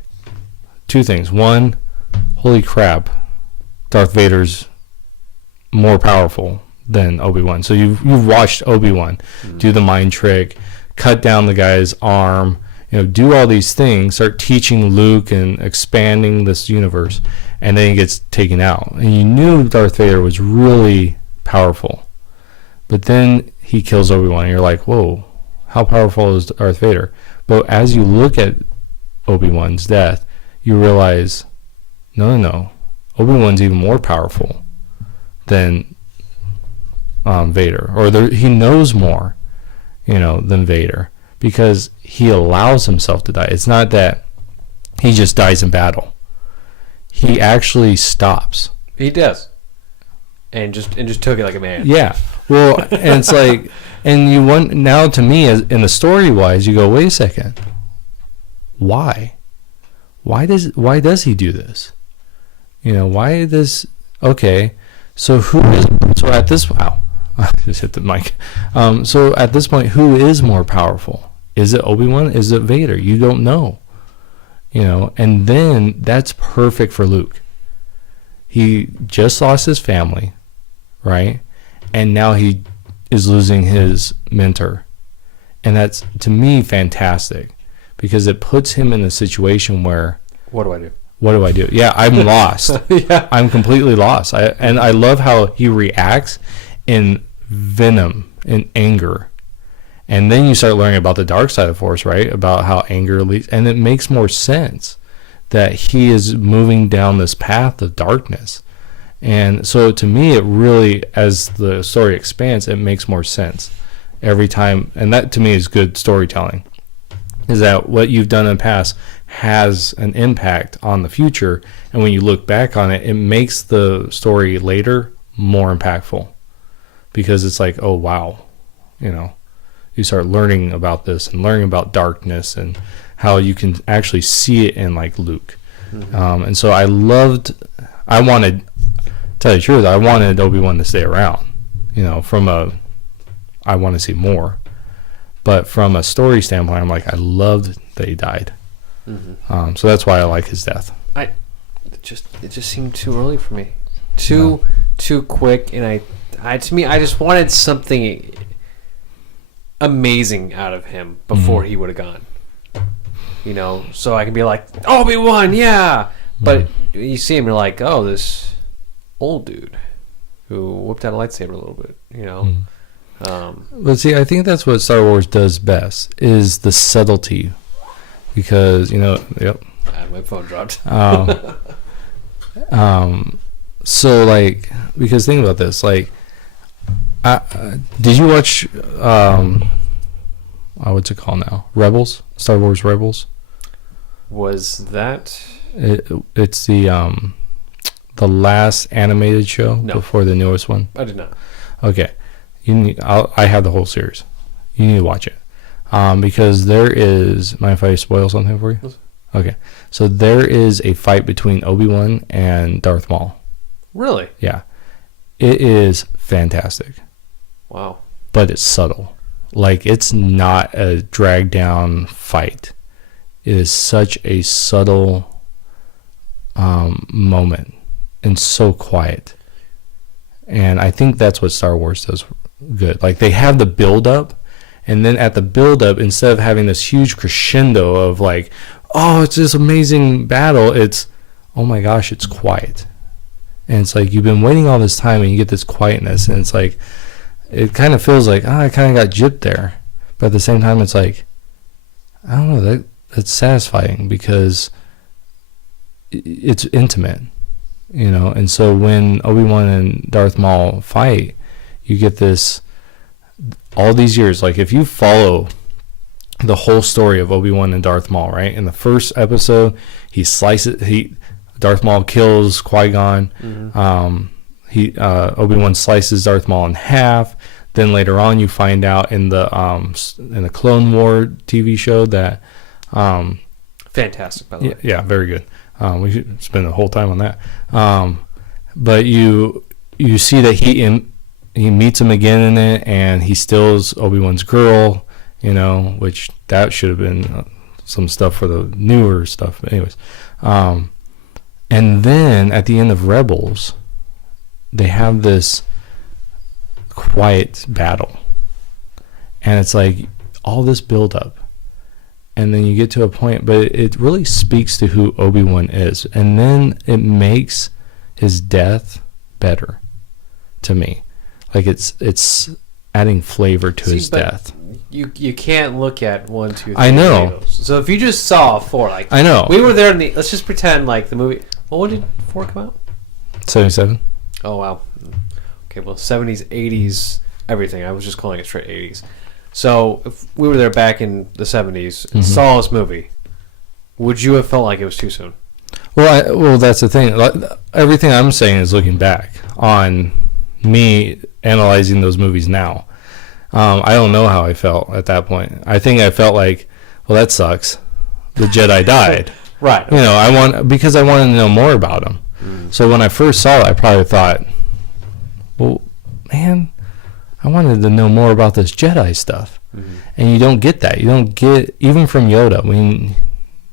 two things. One, holy crap, Darth Vader's more powerful than Obi-Wan. So you've watched Obi-Wan do the mind trick, cut down the guy's arm, do all these things, start teaching Luke and expanding this universe, and then he gets taken out. And you knew Darth Vader was really powerful. But then he kills Obi-Wan, and you're like, whoa, how powerful is Darth Vader? But as you look at Obi-Wan's death, you realize, no, Obi-Wan's even more powerful than Vader. Or he knows more, than Vader. Because he allows himself to die. It's not that he just dies in battle. He actually stops. He does. And just took it like a man. Yeah. Well, and it's like, and you want now to me as in the story wise, you go, wait a second. Why? Why does he do this? Why this? Okay. So at this? Wow. I just hit the mic. So at this point, who is more powerful? Is it Obi-Wan? Is it Vader? You don't know. And then that's perfect for Luke. He just lost his family, right? And now he is losing his mentor. And that's, to me, fantastic, because it puts him in a situation where, what do I do? What do I do? Yeah, I'm lost. Yeah. I'm completely lost. And I love how he reacts in venom, in anger. And then you start learning about the dark side of Force, right? About how anger leads. And it makes more sense that he is moving down this path of darkness. And so to me, it really, as the story expands, it makes more sense every time. And that, to me, is good storytelling, is that what you've done in the past has an impact on the future. And when you look back on it, it makes the story later more impactful, because it's like, oh, wow, you start learning about this and learning about darkness and how you can actually see it in like Luke. Mm-hmm. And so I wanted, tell you the truth, I wanted Obi-Wan to stay around, I want to see more. But from a story standpoint, I'm like, I loved that he died. Mm-hmm. So that's why I like his death. It just seemed too early for me, too quick, and I just wanted something amazing out of him before he would have gone. So I can be like, Obi-Wan, yeah. But you see him, you're like, oh, this old dude who whipped out a lightsaber a little bit, But see, I think that's what Star Wars does best, is the subtlety. Because, yep. My phone dropped. So, like, because think about this, like, did you watch, what's it called now? Rebels? Star Wars Rebels? Was that? It's the last animated show before the newest one. I did not. Okay. I have the whole series. You need to watch it. Because there is, mind if I spoil something for you? Okay. So there is a fight between Obi-Wan and Darth Maul. Really? Yeah. It is fantastic. Wow. But it's subtle. Like, it's not a dragged down fight. It is such a subtle moment and so quiet. And I think that's what Star Wars does good. Like, they have the build up, and then at the build up, instead of having this huge crescendo of like, oh, it's this amazing battle, it's, oh my gosh, it's quiet. And it's like, you've been waiting all this time and you get this quietness, and it's like, it kind of feels like, I kind of got gypped there. But at the same time, it's like, I don't know, that's satisfying, because it's intimate, and so when Obi-Wan and Darth Maul fight, you get this, all these years, like, if you follow the whole story of Obi-Wan and Darth Maul, right? In the first episode, Darth Maul kills Qui-Gon. Mm-hmm. Obi-Wan slices Darth Maul in half. Then later on, you find out in the Clone War TV show that fantastic, by the way. Yeah, very good. We should spend the whole time on that. But you see that he meets him again in it, and he steals Obi-Wan's girl. Which that should have been some stuff for the newer stuff. But anyways, and then at the end of Rebels, they have this quiet battle, and it's like all this build up, and then you get to a point, but it really speaks to who Obi-Wan is, and then it makes his death better to me. Like, it's adding flavor to his death. You can't look at 1, 2, 3. I know. Tomatoes. So if you just saw 4, like, I know, we were there in the. Let's just pretend like the movie. Well, when did 4 come out? 77. Oh wow. Okay, well, 70s, 80s, everything. I was just calling it straight 80s. So if we were there back in the 70s and saw this movie, would you have felt like it was too soon? Well, that's the thing. Everything I'm saying is looking back on me analyzing those movies now. I don't know how I felt at that point. I think I felt like, well, that sucks. The Jedi died. Right. Because I wanted to know more about him. So when I first saw it, I probably thought, well, man, I wanted to know more about this Jedi stuff. And you don't get that. You don't get, even from Yoda, when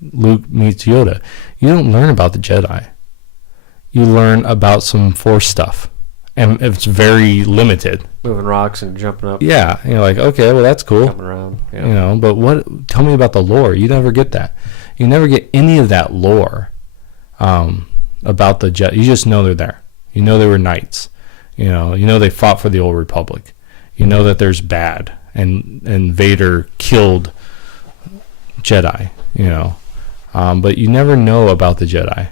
Luke meets Yoda, you don't learn about the Jedi. You learn about some Force stuff. and it's very limited. Moving rocks and jumping up. Yeah, you're like, okay, well that's cool. Jumping around. Yeah. You know, but what? Tell me about the lore. You never get that. You never get any of that lore about the Jedi. You just know they're there. You know they were knights. You know they fought for the old Republic. You know that there's bad, and Vader killed Jedi. You know, but you never know about the Jedi,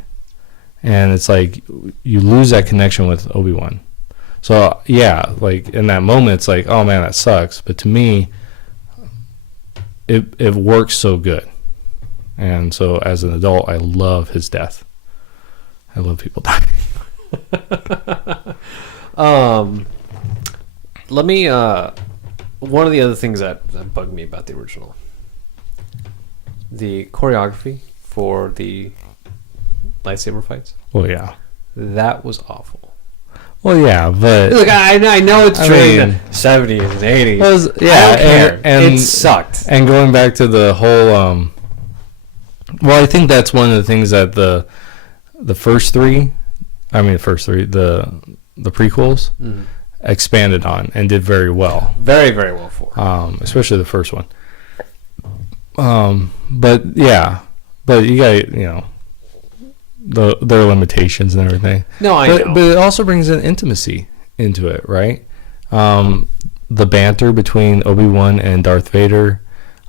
and it's like you lose that connection with Obi-Wan. So yeah, like in that moment, it's like, oh man, that sucks. But to me, it works so good. And so as an adult, I love his death. I love people dying. Let me. One of the other things that bugged me about the original, the choreography for the lightsaber fights. Well, yeah. That was awful. Well, yeah, but look, I know it's during the 70s and 80s. Well, yeah, I don't care. And it sucked. And going back to the whole, well, I think that's one of the things that the prequels expanded on and did very well. Very, very well for. Especially the first one. But yeah, but you got their limitations and everything. No, I know. But it also brings an intimacy into it, right? The banter between Obi-Wan and Darth Vader,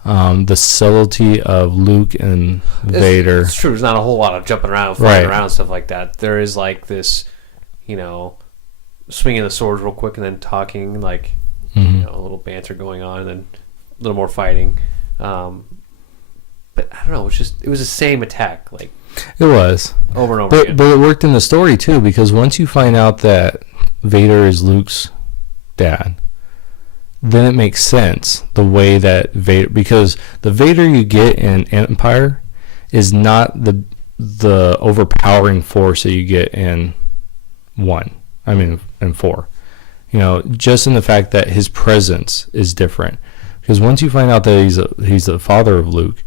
the subtlety of Luke and Vader. It's true. There's not a whole lot of jumping around, flying around, stuff like that. There is like this, swinging the swords real quick and then talking, like, a little banter going on, and then a little more fighting. But I don't know. It was the same attack, like. It was over and over again. But it worked in the story too, because once you find out that Vader is Luke's dad, then it makes sense the way that Vader, because the Vader you get in Empire is not the overpowering force that you get in 4. Just in the fact that his presence is different. Because once you find out that he's the father of Luke,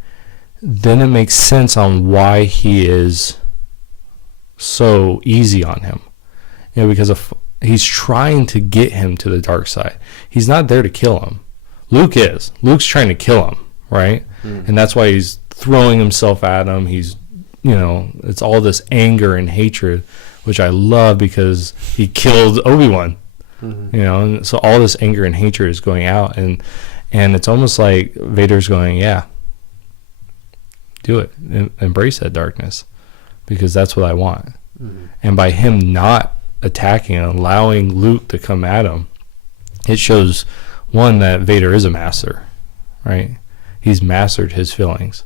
then it makes sense on why he is so easy on him. Because he's trying to get him to the dark side. He's not there to kill him. Luke is. Luke's trying to kill him, right? And that's why he's throwing himself at him. He's, it's all this anger and hatred, which I love because he killed Obi-Wan. And so all this anger and hatred is going out, and it's almost like Vader's going, yeah, do it. Embrace that darkness, because that's what I want. And by him not attacking and allowing Luke to come at him, it shows, one, that Vader is a master, right? He's mastered his feelings.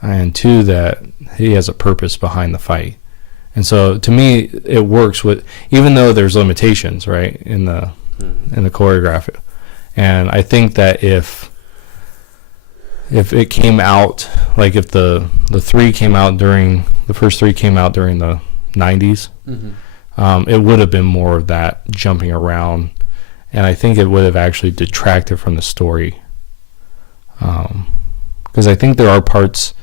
And two, that he has a purpose behind the fight. And so to me, it works with, even though there's limitations, right, in the choreography. And I think that if it came out, like if the first three came out during the 90s, it would have been more of that jumping around, and I think it would have actually detracted from the story, because I think there are parts,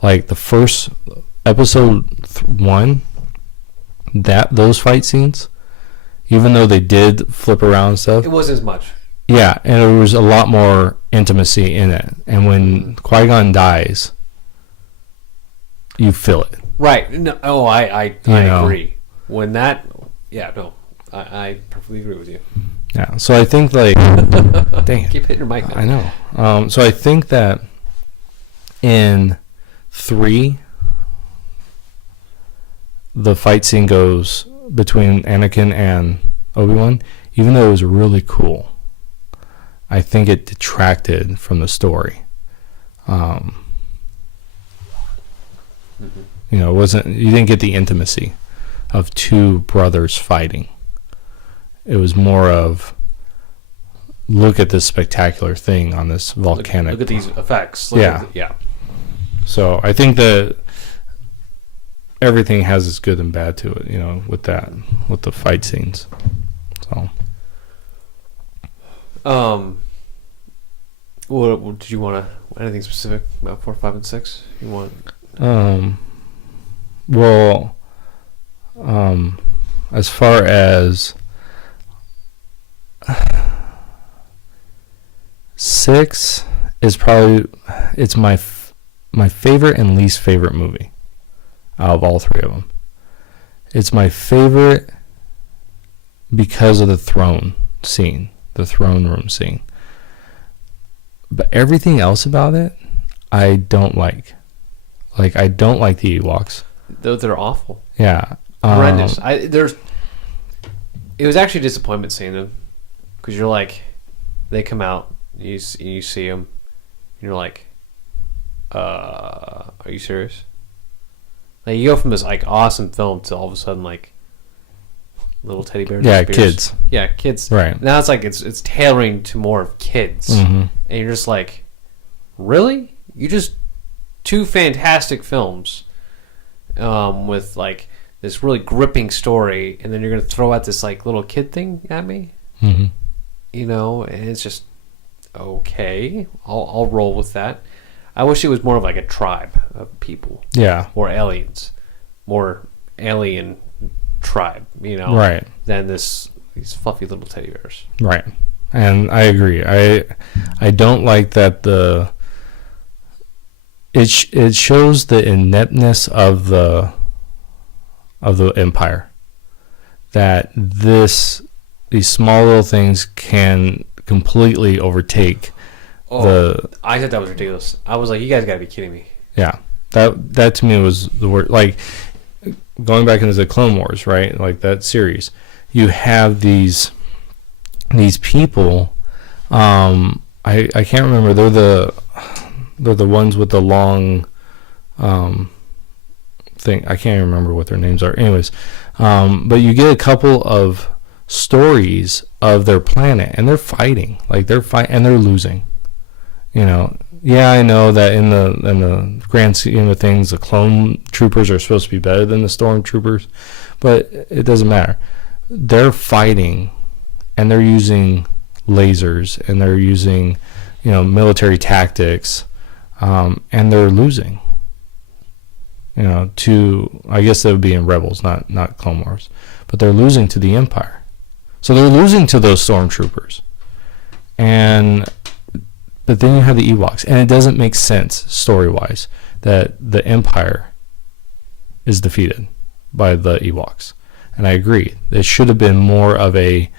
like the first episode 1, that those fight scenes, even though they did flip around and stuff, it wasn't as much. Yeah, and there was a lot more intimacy in it. And when Qui-Gon dies, you feel it. Right. No, I agree. When that... Yeah, no. I perfectly agree with you. Yeah, so I think, like... dang it. Keep hitting your mic now. I know. So I think that in 3, the fight scene goes between Anakin and Obi-Wan, even though it was really cool, I think it detracted from the story. It wasn't, you didn't get the intimacy of two brothers fighting. It was more of, look at this spectacular thing on this volcanic. Look at these effects. Yeah. So I think that everything has its good and bad to it, with the fight scenes. So. What did you want to? Anything specific about 4, 5, and 6? You want? As far as 6 is probably it's my favorite and least favorite movie out of all three of them. It's my favorite because of the throne scene, the throne room scene. But everything else about it, I don't like. Like, I don't like the Ewoks. They're awful. Yeah. Horrendous. It was actually a disappointment seeing them, because you're like, they come out, you see them, and you're like, are you serious? Like, you go from this like awesome film to all of a sudden like little teddy bears. Yeah, kids. Yeah, kids. Right. Now it's like it's tailoring to more of kids, and you're just like, really? You just two fantastic films, with like this really gripping story, and then you're gonna throw out this like little kid thing at me, you know? And it's just okay. I'll roll with that. I wish it was more of like a tribe of people. Yeah. Or aliens. More alien tribe, you know? Right. Than these fluffy little teddy bears. Right. And I agree. I don't like that it shows the ineptness of the Empire. That these small little things can completely overtake I thought that was ridiculous. I was like, you guys gotta be kidding me. Yeah. That to me was the word. Like, going back into the Clone Wars, right? Like that series, you have these people. I can't remember. They're the ones with the long thing. I can't remember what their names are. Anyways, but you get a couple of stories of their planet, and they're fighting. Like and they're losing. You know, yeah, I know that in the grand scheme of things, the clone troopers are supposed to be better than the stormtroopers, but it doesn't matter. They're fighting, and they're using lasers, and they're using, military tactics, and they're losing. I guess that would be in Rebels, not Clone Wars, but they're losing to the Empire. So they're losing to those stormtroopers, But then you have the Ewoks, and it doesn't make sense story-wise that the Empire is defeated by the Ewoks. And I agree, it should have been more of a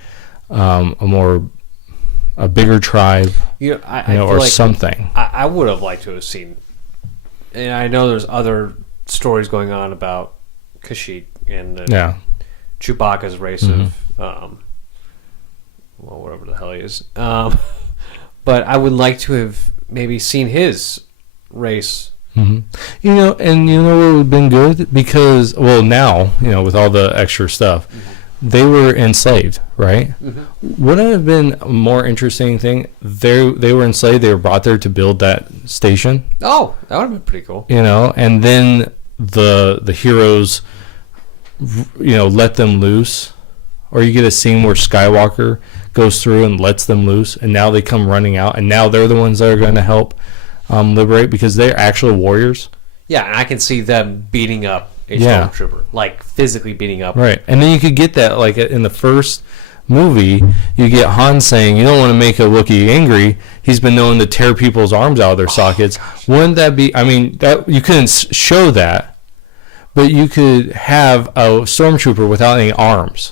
bigger tribe, or like something. I would have liked to have seen, and I know there's other stories going on about Kashyyyk and Chewbacca's race of, whatever the hell he is. But I would like to have maybe seen his race. And what would have been good? Because, now, with all the extra stuff, they were enslaved, right? Wouldn't it have been a more interesting thing? They were enslaved, they were brought there to build that station. Oh, that would have been pretty cool. And then the heroes, let them loose. Or you get a scene where Skywalker goes through and lets them loose, and now they come running out, and now they're the ones that are going to help liberate, because they're actual warriors. Yeah, and I can see them beating up a stormtrooper, like physically beating up. Right, and then you could get that, like in the first movie, you get Han saying, "You don't want to make a Wookiee angry. He's been known to tear people's arms out of their sockets." Wouldn't that be? I mean, that you couldn't show that, but you could have a stormtrooper without any arms.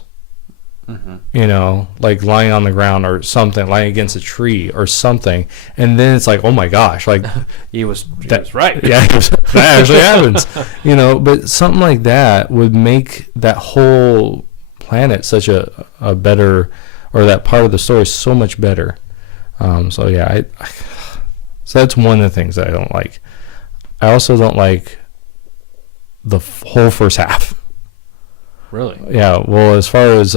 Like lying on the ground or something, lying against a tree or something, and then it's like, oh my gosh, like he was right. Yeah, that actually happens. But something like that would make that whole planet such a better, or that part of the story so much better. So that's one of the things that I don't like. I also don't like the whole first half. Really? Yeah. Well, as far as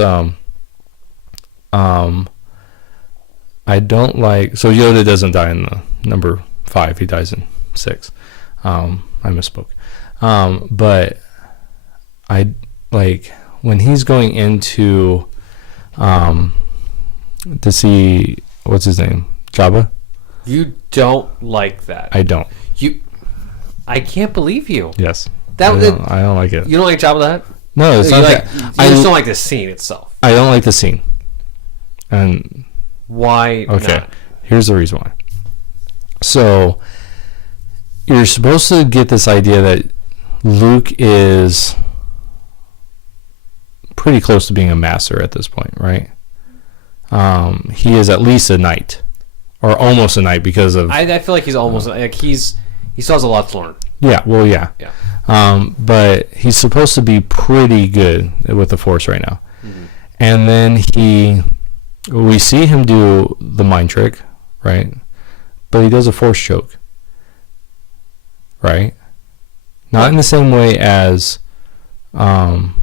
I don't like. So Yoda doesn't die in the number 5. He dies in 6. I misspoke. But I like when he's going into to see, what's his name, Jabba. You don't like that. I don't. I can't believe you. Yes. I don't like it. You don't like Jabba the Hutt? No, it's not you that. just don't like the scene itself. I don't like the scene. And why? okay, not? here's the reason why. So you're supposed to get this idea that Luke is pretty close to being a master at this point, right? He is at least a knight, or almost a knight, because of. I feel like he's almost like he still has a lot to learn. Yeah, well, yeah. But he's supposed to be pretty good with the Force right now. Mm-hmm. And then we see him do the mind trick, right? But he does a Force choke, right? Not in the same way as Darth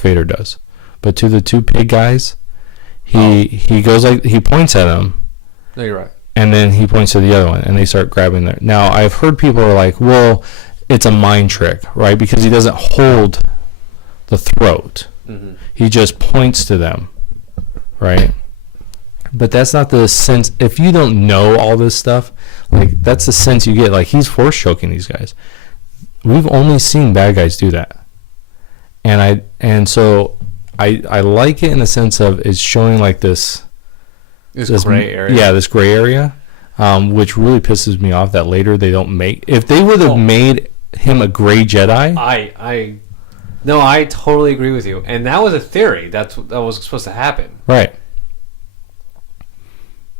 Vader does, but to the two pig guys, he goes like, he points at them. No, you're right. And then he points to the other one, and they start grabbing there. Now, I've heard people are like, well, it's a mind trick, right? Because he doesn't hold the throat. Mm-hmm. He just points to them, right? But that's not the sense. If you don't know all this stuff, like, that's the sense you get. Like, he's force choking these guys. We've only seen bad guys do that. And so I like it in the sense of it's showing like this gray area. Yeah, this gray area, which really pisses me off that later they don't make. If they would have made him a gray Jedi, I totally agree with you, and that was a theory. That was supposed to happen, right?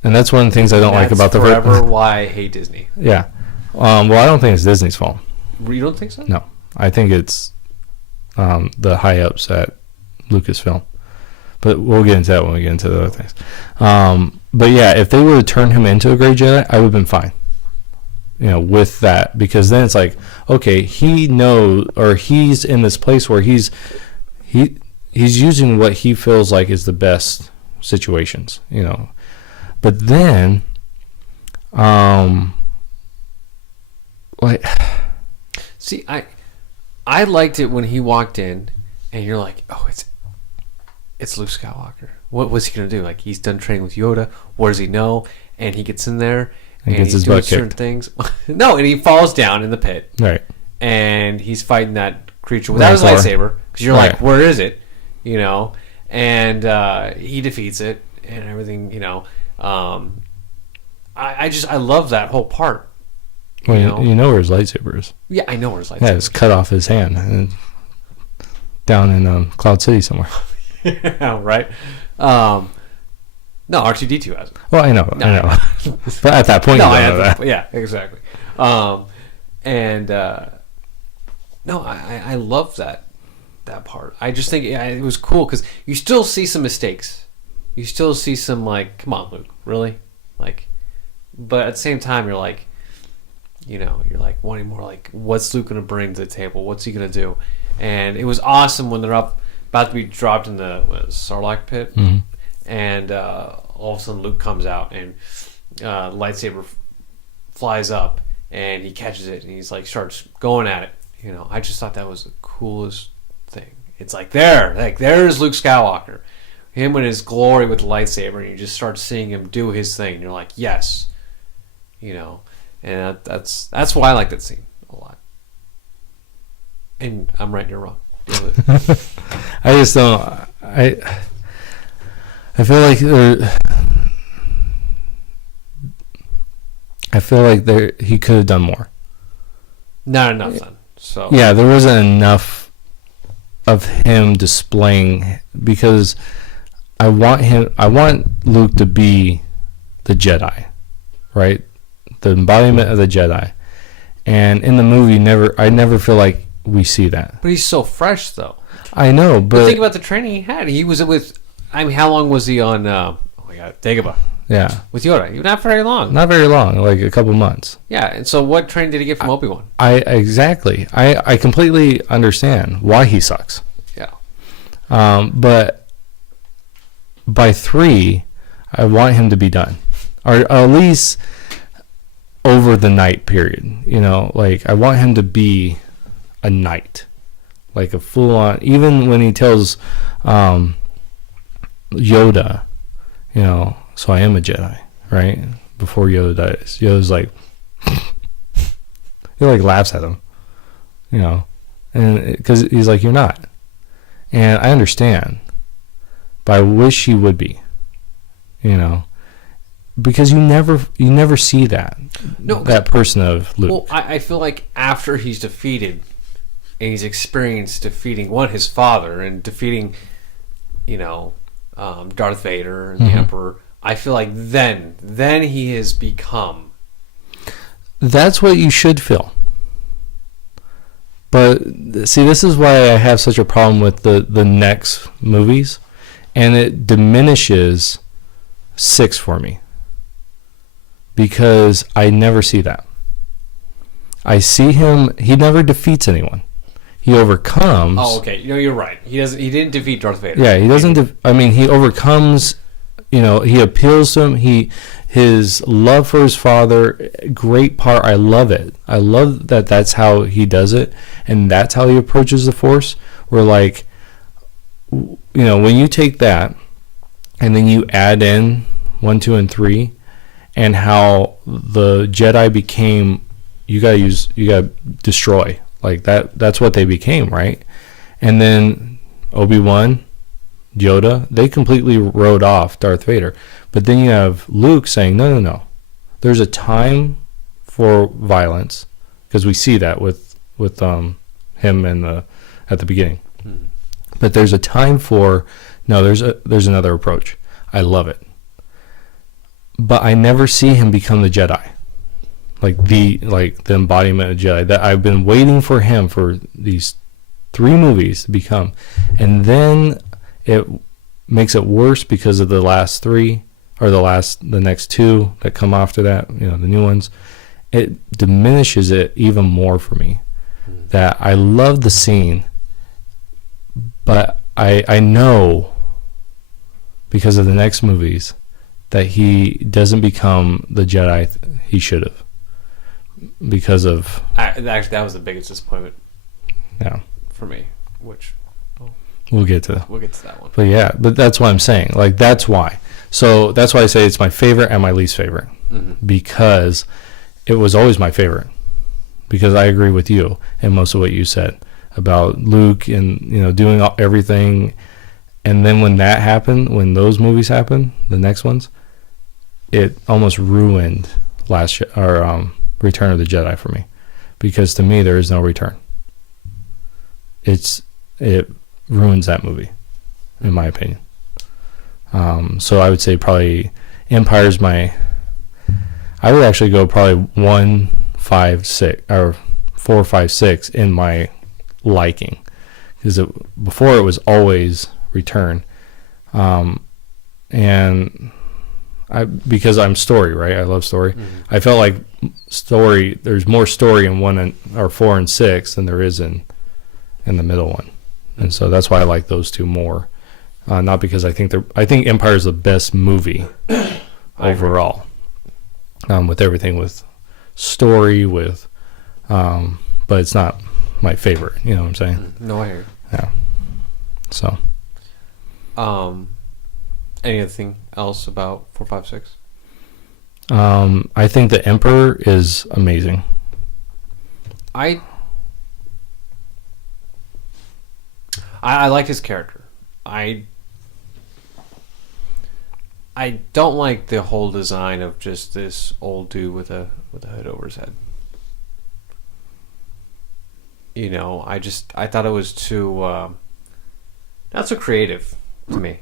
And that's one of the things I don't like about the forever. Why I hate Disney? Yeah, well, I don't think it's Disney's fault. You don't think so? No, I think it's the high ups at Lucasfilm. But we'll get into that when we get into the other things. But yeah, if they would have turned him into a gray Jedi, I would have been fine. With that, because then it's like, okay, he knows, or he's in this place where he's using what he feels like is the best situations, But then, see, I liked it when he walked in, and you're like, oh, it's Luke Skywalker. What was he going to do? Like, he's done training with Yoda. What does he know? And he gets in there, and he's doing certain things. No, and he falls down in the pit. Right. And he's fighting that creature without his lightsaber. Because you're like, where is it? And he defeats it and everything, I love that whole part. Well, you know where his lightsaber is. Yeah, I know where his lightsaber is. Yeah, it's cut off his hand and down in Cloud City somewhere. Yeah, right. No, R2-D2 has it. Well, I know. But at that point, you don't know that. Yeah, exactly. I love that part. I just think it was cool because you still see some mistakes. You still see some, like, come on, Luke, really? Like, but at the same time, you're like, you're like wanting more, like, what's Luke going to bring to the table? What's he going to do? And it was awesome when they're about to be dropped in the Sarlacc pit. Mm-hmm. And all of a sudden Luke comes out and lightsaber flies up and he catches it and he's like starts going at it. I just thought that was the coolest thing. It's like there's Luke Skywalker, him in his glory with the lightsaber, and you just start seeing him do his thing. And you're like, yes, and that's why I like that scene a lot. And I'm right, you're wrong. I just don't. I feel like he could have done more. Not enough then. So yeah, there wasn't enough of him displaying, because I want Luke to be the Jedi, right? The embodiment of the Jedi. And in the movie, I never feel like we see that. But he's so fresh, though. I know, but think about the training he had. He was with. How long was he on? Dagobah. Yeah, with Yoda. Not very long. Not very long, like a couple months. Yeah, and so what training did he get from Obi-Wan? I completely understand why he sucks. Yeah. But by 3, I want him to be done, or at least over the night period. Like, I want him to be a knight, like a full-on. Even when he tells Yoda, so I am a Jedi, right? Before Yoda dies, Yoda's like, he like laughs at him, and because he's like, you're not, and I understand, but I wish he would be. You know, because you never see that person of Luke. Well, I feel like after he's defeated and he's experienced defeating his father and defeating, Darth Vader and the Emperor, I feel like then he has become. That's what you should feel. But see, this is why I have such a problem with the next movies, and it diminishes 6 for me. Because I never see that. I see him, he never defeats anyone. He overcomes. Oh, okay. You're right. He didn't defeat Darth Vader. Yeah, he doesn't. He overcomes. He appeals to him. His love for his father, great part. I love it. I love that. That's how he does it, and that's how he approaches the Force. Where when you take that, and then you add in 1, 2, and 3, and how the Jedi became, you gotta destroy. Like that's what they became, right? And then Obi-Wan, Yoda, they completely wrote off Darth Vader. But then you have Luke saying, no. There's a time for violence, because we see that with him at the beginning. But there's a time for there's another approach. I love it. But I never see him become the Jedi. Like the embodiment of Jedi that I've been waiting for him for these 3 movies to become. And then it makes it worse because of the last 3 or the next 2 that come after that, the new ones. It diminishes it even more for me. That I love the scene, but I know because of the next movies that he doesn't become the Jedi he should have. Because of actually, that was the biggest disappointment. Yeah, for me. Which we'll get to that one. But that's what I'm saying. Like that's why. So that's why I say it's my favorite and my least favorite, because it was always my favorite. Because I agree with you and most of what you said about Luke and doing everything, and then when that happened, when those movies happened, the next ones, it almost ruined Return of the Jedi for me, because to me there is no return. It ruins that movie, in my opinion. So I would say probably Empire's I would actually go probably 1, 5, 6 or 4, 5, 6 in my liking, because before it was always Return, and because I'm story, right? I love story. I felt like story. There's more story in 4 and 6 than there is in the middle one, and so that's why I like those 2 more. Not because I think Empire is the best movie overall, with everything, with story, but it's not my favorite. You know what I'm saying? No, I hear. Yeah. So. Anything else about 4, 5, 6? I think the Emperor is amazing. I like his character. I don't like the whole design of just this old dude with a hood over his head. I thought it was too not so creative to me.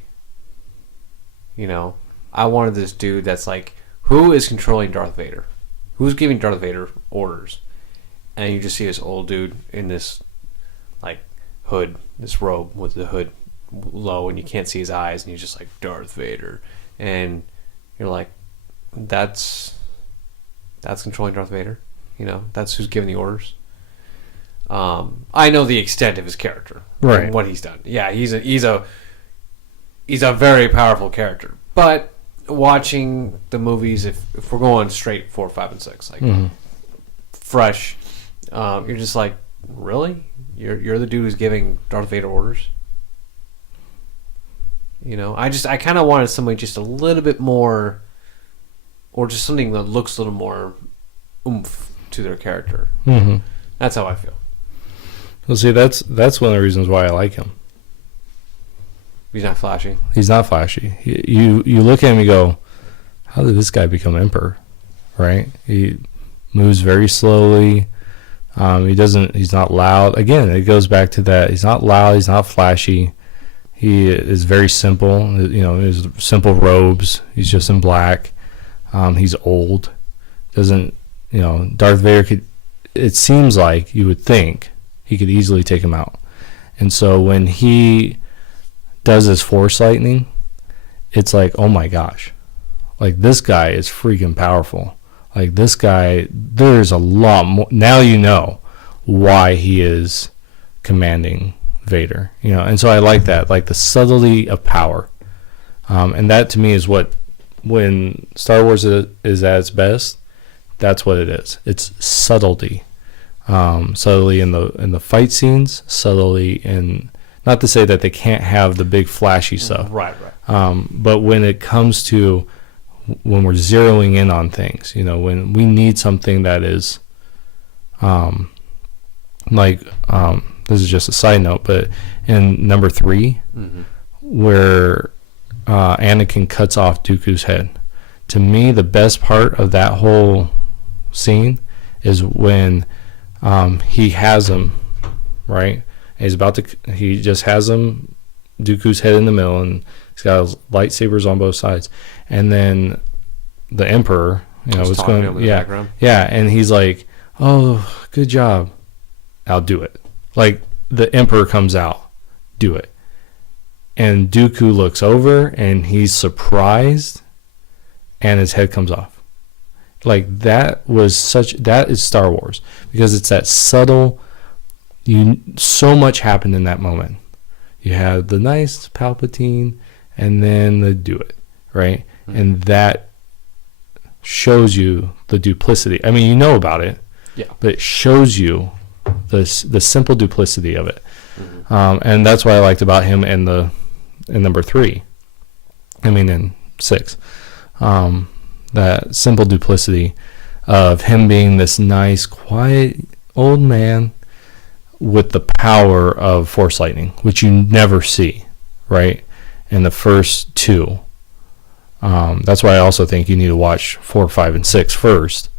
I wanted this dude that's like, who is controlling Darth Vader? Who's giving Darth Vader orders? And you just see this old dude in this like hood, this robe with the hood low, and you can't see his eyes, and he's just like, Darth Vader. And you're like, that's controlling Darth Vader? That's who's giving the orders? I know the extent of his character, right, and what he's done. Yeah, he's a very powerful character. But watching the movies, if we're going straight 4, 5, and 6, like fresh, you're just like, really? You're the dude who's giving Darth Vader orders? I kind of wanted somebody just a little bit more, or just something that looks a little more oomph to their character. That's how I feel. Well, see, that's one of the reasons why I like him. He's not flashy. He's not flashy. You look at him and you go, how did this guy become emperor? Right? He moves very slowly. He's not loud. Again, it goes back to that. He's not loud. He's not flashy. He is very simple. His simple robes. He's just in black. He's old. Darth Vader could, it seems like you would think he could easily take him out. And so when he does his force lightning, it's like, oh my gosh, like this guy is freaking powerful. Like this guy, there's a lot more. Now you know why he is commanding Vader, and so I like that, like the subtlety of power. And that to me is what, when Star Wars is at its best, that's what it is. It's subtlety. Subtlety in the fight scenes, subtlety in, not to say that they can't have the big flashy stuff. Right. But when it comes to when we're zeroing in on things, when we need something that is this is just a side note, but in number 3, where Anakin cuts off Dooku's head, to me the best part of that whole scene is when he has him, right? And he just has him, Dooku's head in the middle, and he's got his lightsabers on both sides. And then the Emperor, what's going on? Yeah, and he's like, "Oh, good job. I'll do it." Like the Emperor comes out, do it. And Dooku looks over and he's surprised, and his head comes off. Like that is Star Wars, because it's that subtle. So much happened in that moment. You had the nice Palpatine, and then the do it, right? Mm-hmm. And that shows you the duplicity. I mean, you know about it, but it shows you the simple duplicity of it. Mm-hmm. And that's what I liked about him in number 3. I mean, in 6. That simple duplicity of him being this nice, quiet old man with the power of force lightning, which you never see, right? In the first 2. That's why I also think you need to watch 4, 5, and 6 first,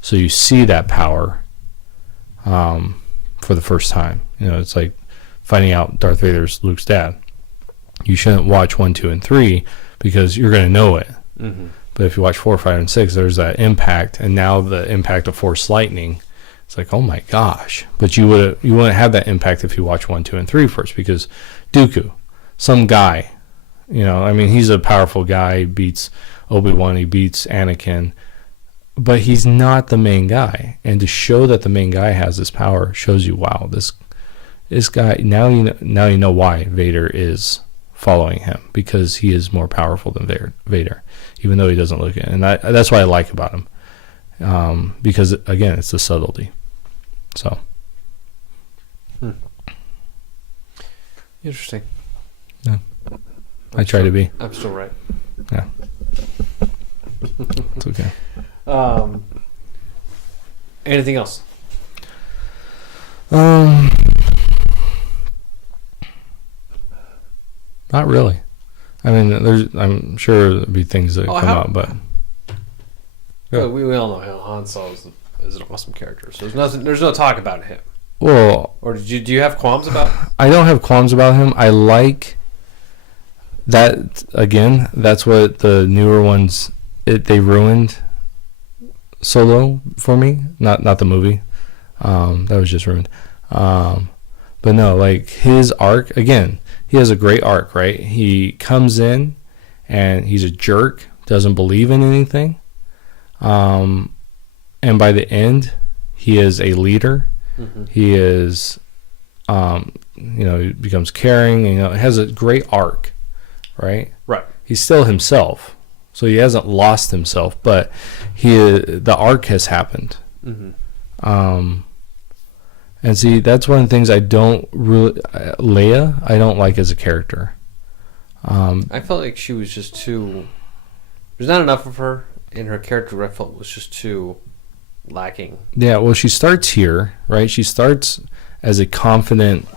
so you see that power for the first time. It's like finding out Darth Vader's Luke's dad. You shouldn't watch 1, 2, and 3 because you're going to know it. Mm-hmm. But if you watch 4, 5, and 6, there's that impact, and now the impact of force lightning. It's like, oh my gosh. But you wouldn't have that impact if you watch 1, 2, and 3 first, because Dooku, some guy, he's a powerful guy. He beats Obi-Wan, he beats Anakin, but he's not the main guy. And to show that the main guy has this power shows you, wow, this guy, now you know why Vader is following him, because he is more powerful than Vader, even though he doesn't look it. And that's what I like about him, because again, it's the subtlety. So interesting. Yeah, I try to be. I'm still right. Yeah, it's okay. Anything else? Not really. I mean, I'm sure there'll be things that come up, but well, we all know how Han Solo is an awesome character. So there's no talk about him. Well, or do you have qualms about him? I don't have qualms about him. I like that. Again, that's what the newer ones, they ruined Solo for me. Not the movie. That was just ruined. But no, like his arc, again, he has a great arc, right? He comes in and he's a jerk, doesn't believe in anything. And by the end, he is a leader. Mm-hmm. He is, he becomes caring. It has a great arc, right? Right. He's still himself, so he hasn't lost himself, but the arc has happened. Mm-hmm. And see, that's one of the things I don't really, Leia, I don't like as a character. I felt like she was just too. There's not enough of her in her character. I felt was just too lacking. Yeah, well, she starts here, right? She starts as a confident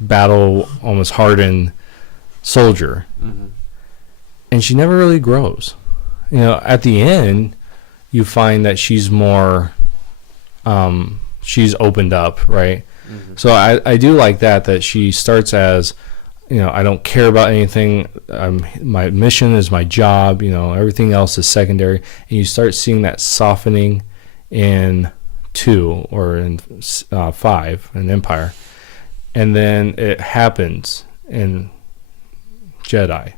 battle almost hardened soldier, and she never really grows. You know, at the end, you find that she's more, she's opened up, right? So I do like that she starts as, you know, I don't care about anything. My mission is my job. You know, everything else is secondary. And you start seeing that softening in 2 or in 5 in Empire, and then it happens in Jedi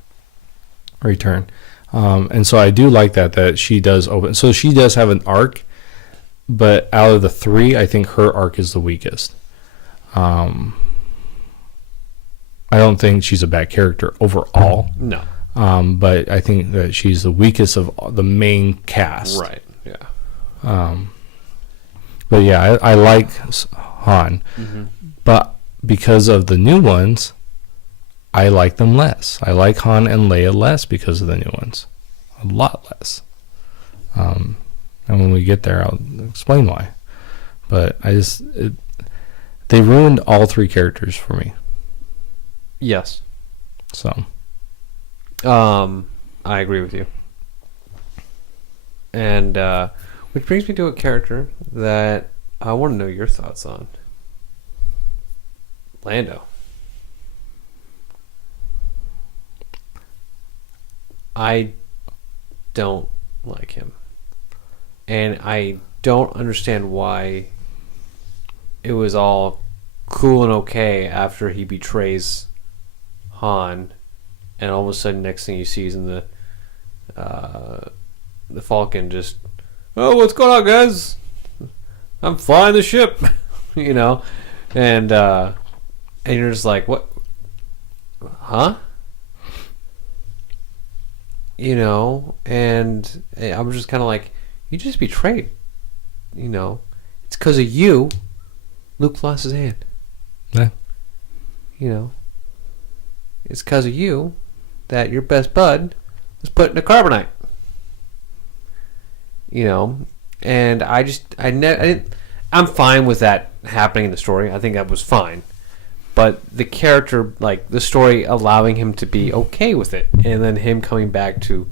Return. And so I do like that she does open. So she does have an arc, but out of the 3, I think her arc is the weakest. I don't think she's a bad character overall. No. But I think that she's the weakest of the main cast. Right. Yeah. But yeah, I like Han. But because of the new ones, I like them less. I like Han and Leia less because of the new ones. A lot less. And when we get there, I'll explain why. But they ruined all 3 characters for me. Yes. So. I agree with you. And which brings me to a character that I want to know your thoughts on. Lando. I don't like him. And I don't understand why it was all cool and okay after he betrays Han, and all of a sudden next thing you see is in the Falcon just, oh, what's going on, guys? I'm flying the ship. You know? And you're just like, what? Huh? You know? And I was just kind of like, you just betrayed. You know? It's because of you Luke lost his hand. Yeah. You know? It's because of you that your best bud was put in a carbonite. You know? And I'm fine with that happening in the story. I think that was fine. But the character, like, the story allowing him to be okay with it, and then him coming back to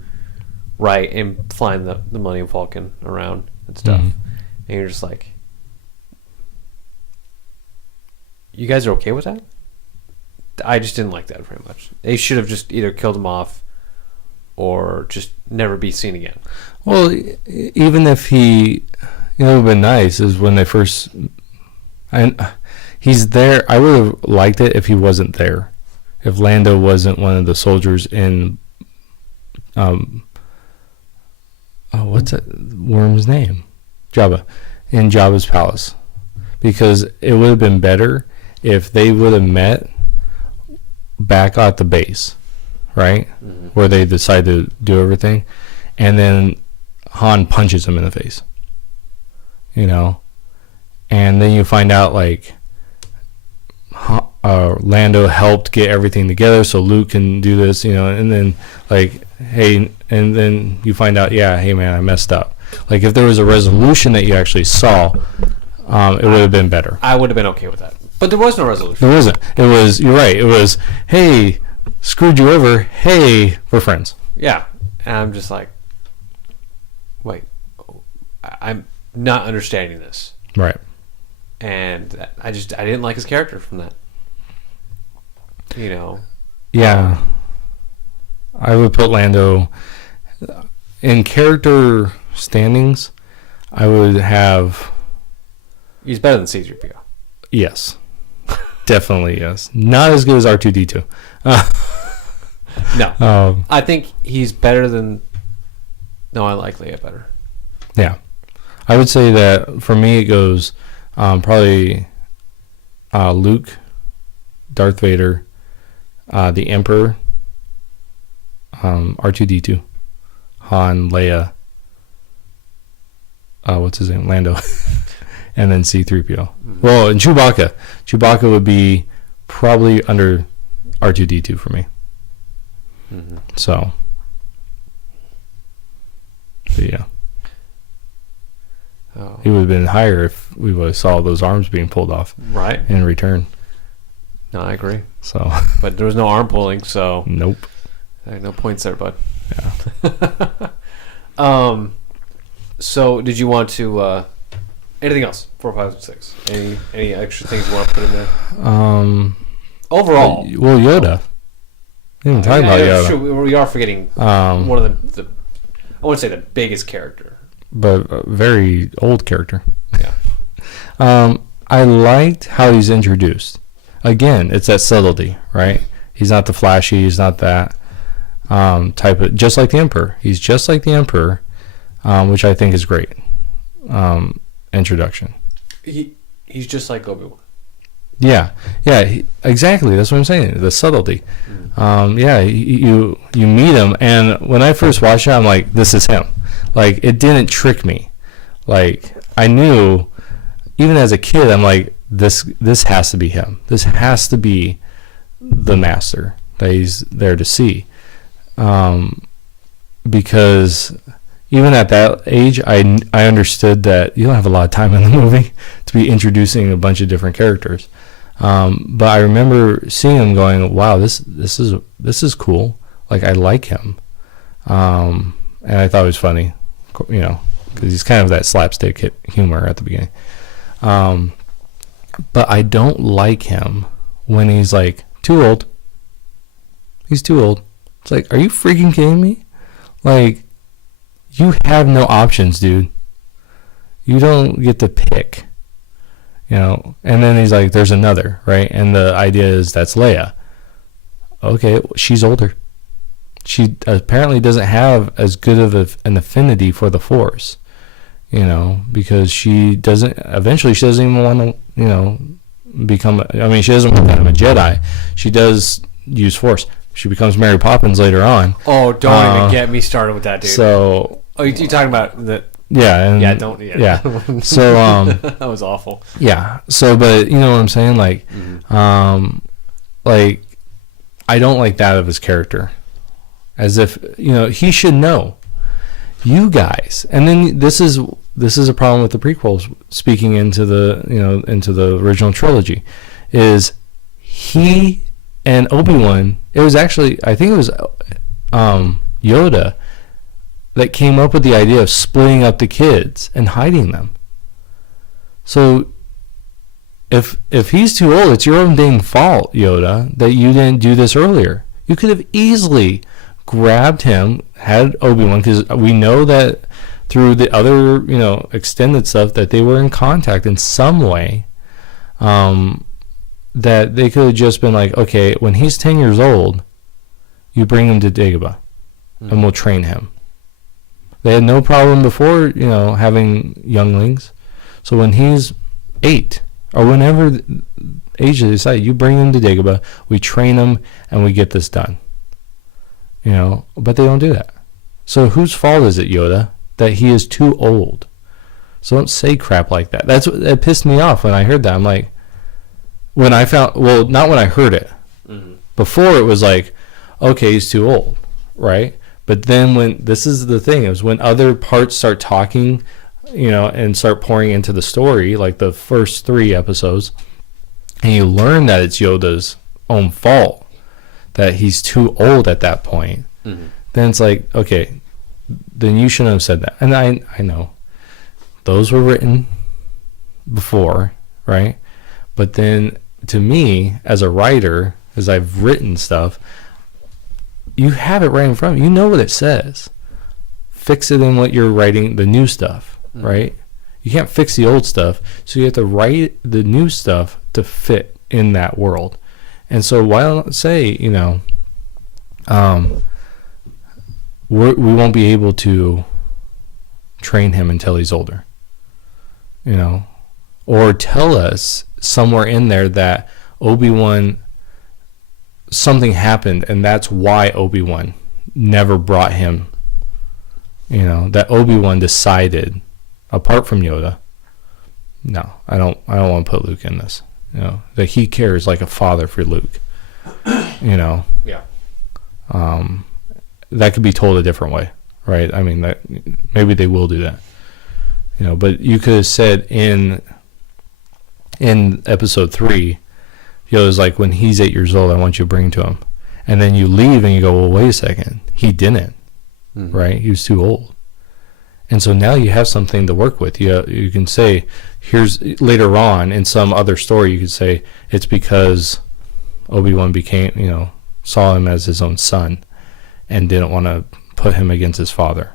right and flying the Millennium Falcon around and stuff. And you're just like, you guys are okay with that? I just didn't like that very much. They should have just either killed him off or just never be seen again. Well, even if he, you know, it would have been nice is when they first, he's there. I would have liked it if he wasn't there. If Lando wasn't one of the soldiers in, what's that worm's name? Jabba. In Jabba's palace. Because it would have been better if they would have met back at the base, right? Where they decide to do everything. And then Han punches him in the face. You know? And then you find out, like, Lando helped get everything together so Luke can do this, you know, and then, like, hey, and then you find out, yeah, hey, man, I messed up. Like, if there was a resolution that you actually saw, it would have been better. I would have been okay with that. But there was no resolution. There wasn't. It was, you're right, it was, hey, screwed you over, hey, we're friends. Yeah. And I'm just like, wait, I'm not understanding this. Right. And I didn't like his character from that. You know? Yeah. I would put Lando in character standings. I would have. He's better than C-3PO. Yes. Definitely, yes. Not as good as R2-D2. No. I think he's better than. No, I like Leia better. Yeah. I would say that for me it goes probably Luke, Darth Vader, the Emperor, R2-D2, Han, Leia, what's his name, Lando, and then C-3PO. Well, and Chewbacca. Chewbacca would be probably under R2-D2 for me. So, but yeah. He would have been higher if we would have saw those arms being pulled off. Right. In return. No, I agree. So, but there was no arm pulling, so nope. No points there, bud. Yeah. So did you want to anything else? 4, 5, and 6. Any extra things you want to put in there? Overall, well, Yoda. We didn't talk about Yoda. Sure, we are forgetting one of the I wouldn't say the biggest character, but a very old character. Yeah. I liked how he's introduced. Again, it's that subtlety, right? He's not the flashy. He's not that type of, just like the Emperor. He's just like the Emperor, which I think is great. Introduction. He's just like Obi-Wan. Yeah, exactly. That's what I'm saying. The subtlety. You meet him, and when I first watched it, I'm like, this is him. Like, it didn't trick me. Like, I knew, even as a kid, I'm like, this has to be him. This has to be the master that he's there to see. Because even at that age, I understood that you don't have a lot of time in the movie to be introducing a bunch of different characters. But I remember seeing him going, wow, this is cool. Like, I like him. And I thought it was funny, because he's kind of that slapstick humor at the beginning. But I don't like him when he's like, too old. He's too old. It's like, are you freaking kidding me? Like, you have no options, dude. You don't get to pick. And then he's like, there's another, right? And the idea is that's Leia. Okay, she's older. She apparently doesn't have as good of an affinity for the Force, because she doesn't even want to, become, she doesn't want to become a Jedi. She does use Force. She becomes Mary Poppins later on. Oh, don't even get me started with that, dude. So, you talking about the... Yeah. Yeah. So, that was awful. Yeah. So, but you know what I'm saying? Like, like, I don't like that of his character. As if, he should know. You guys. And then this is a problem with the prequels, speaking into the original trilogy, is he and Obi-Wan, it was actually, I think it was Yoda that came up with the idea of splitting up the kids and hiding them. So if he's too old, it's your own dang fault, Yoda, that you didn't do this earlier. You could have easily grabbed him, had Obi-Wan, because we know that through the other, extended stuff, that they were in contact in some way, that they could have just been like, okay, when he's 10 years old, you bring him to Dagobah, and we'll train him. They had no problem before, having younglings. So when he's 8, or whenever age they decide, you bring him to Dagobah, we train him, and we get this done. But they don't do that. So whose fault is it, Yoda, that he is too old? So don't say crap like that. That pissed me off when I heard that. I'm like, not when I heard it. Mm-hmm. Before it was like, okay, he's too old, right? But then this is the thing, is when other parts start talking, and start pouring into the story, like the first 3 episodes, and you learn that it's Yoda's own fault, that he's too old at that point, then it's like, okay, then you shouldn't have said that. And I know those were written before, right? But then to me, as a writer, as I've written stuff, you have it right in front of you. You know what it says. Fix it in what you're writing, the new stuff, right? You can't fix the old stuff, so you have to write the new stuff to fit in that world. And so why not say, we won't be able to train him until he's older, or tell us somewhere in there that Obi-Wan, something happened, and that's why Obi-Wan never brought him, that Obi-Wan decided, apart from Yoda, no, I don't want to put Luke in this, that he cares like a father for Luke, Yeah. That could be told a different way, right? I mean, that maybe they will do that, but you could have said in episode 3 Yoda's like, when he's 8 years old, I want you to bring to him. And then you leave and you go, well, wait a second. He didn't, right? He was too old. And so now you have something to work with. You can say, here's later on in some other story, you could say it's because Obi-Wan saw him as his own son and didn't want to put him against his father,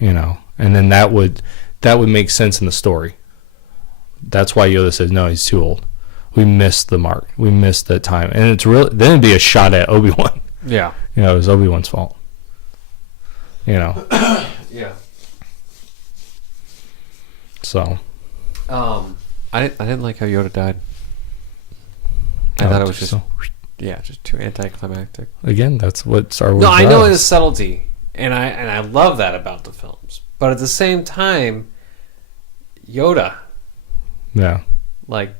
and then that would make sense in the story. That's why Yoda says, no, he's too old. We missed the mark. We missed the time. And it's really, then it'd be a shot at Obi-Wan. Yeah. It was Obi-Wan's fault. Yeah. So. I didn't like how Yoda died. I thought it was just too anticlimactic. Again, that's what Star Wars. No, I know it is subtlety, and I love that about the films. But at the same time, Yoda. Yeah. Like,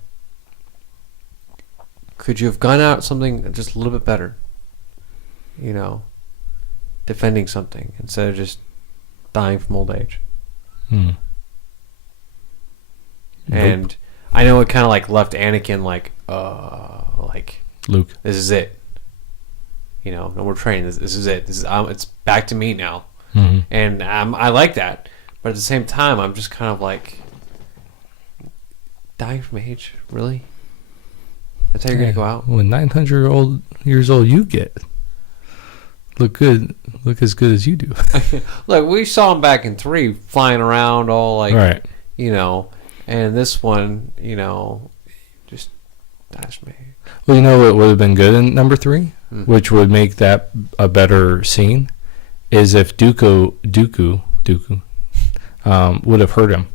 could you have gone out something just a little bit better? Defending something instead of just dying from old age. And nope. I know it kind of like left Anakin like Luke, this is it. No more training. This is it. It's back to me now. And I like that, but at the same time, I'm just kind of like, dying from age, really? That's how you're gonna go out? When 900 years old you get, look as good as you do. Look, we saw him back in 3 flying around all like, right. And this one, just dies from age. Well, what would have been good in number 3, which would make that a better scene, is if Dooku would have hurt him,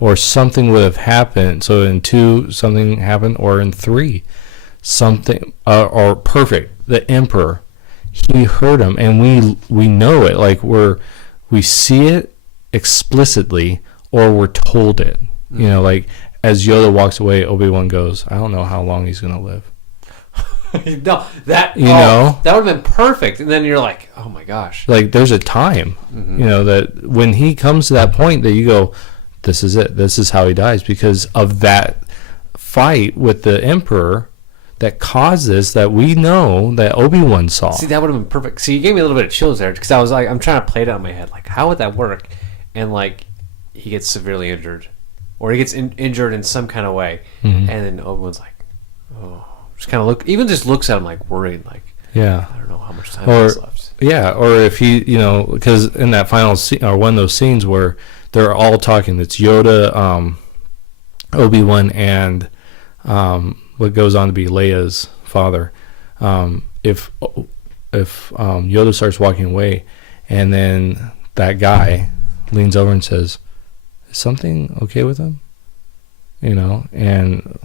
or something would have happened. So in 2, something happened, or in 3, something, or perfect. The Emperor, he hurt him, and we know it. Like we see it explicitly, or we're told it. Like as Yoda walks away, Obi-Wan goes, I don't know how long he's gonna live. No, that that would have been perfect. And then you're like, oh my gosh. Like there's a time, that when he comes to that point that you go, this is it. This is how he dies, because of that fight with the Emperor that caused this, that we know that Obi-Wan saw. See, that would have been perfect. See, you gave me a little bit of chills there, because I was like, I'm trying to play it out in my head. Like, how would that work? And like, he gets severely injured, or he gets injured in some kind of way, and then Obi-Wan's like, oh, just kind of looks at him like worried, like, yeah, I don't know how much time is left. Yeah, or if he, because in that final scene, or one of those scenes where they're all talking, it's Yoda, Obi-Wan, and what goes on to be Leia's father. If Yoda starts walking away, and then that guy leans over and says, is something okay with him? And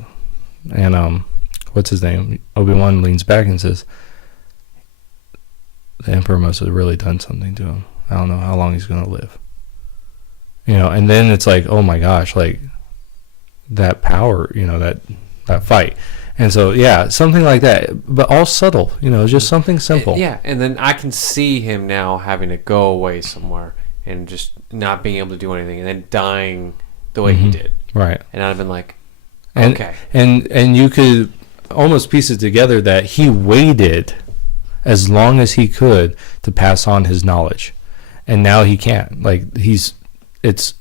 what's his name? Obi-Wan leans back and says, the Emperor must have really done something to him. I don't know how long he's going to live. And then it's like, oh my gosh, like that power, that fight. And so, yeah, something like that, but all subtle, just something simple. Yeah, and then I can see him now having to go away somewhere and just not being able to do anything, and then dying the way he did. Right. And I'd have been like, okay. And you could almost piece it together that he waited as long as he could to pass on his knowledge. And now he can't. Like, it's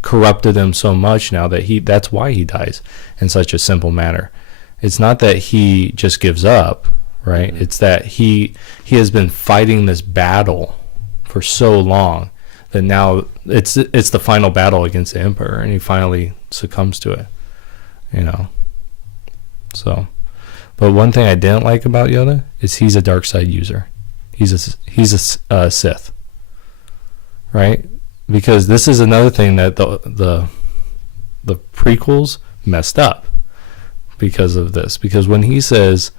corrupted him so much now that that's why he dies in such a simple manner. It's not that he just gives up, right? It's that he has been fighting this battle for so long that now it's the final battle against the Emperor, and he finally succumbs to it, So, but one thing I didn't like about Yoda is he's a dark side user. He's a Sith, right? Because this is another thing that the prequels messed up because of this. Because when he says,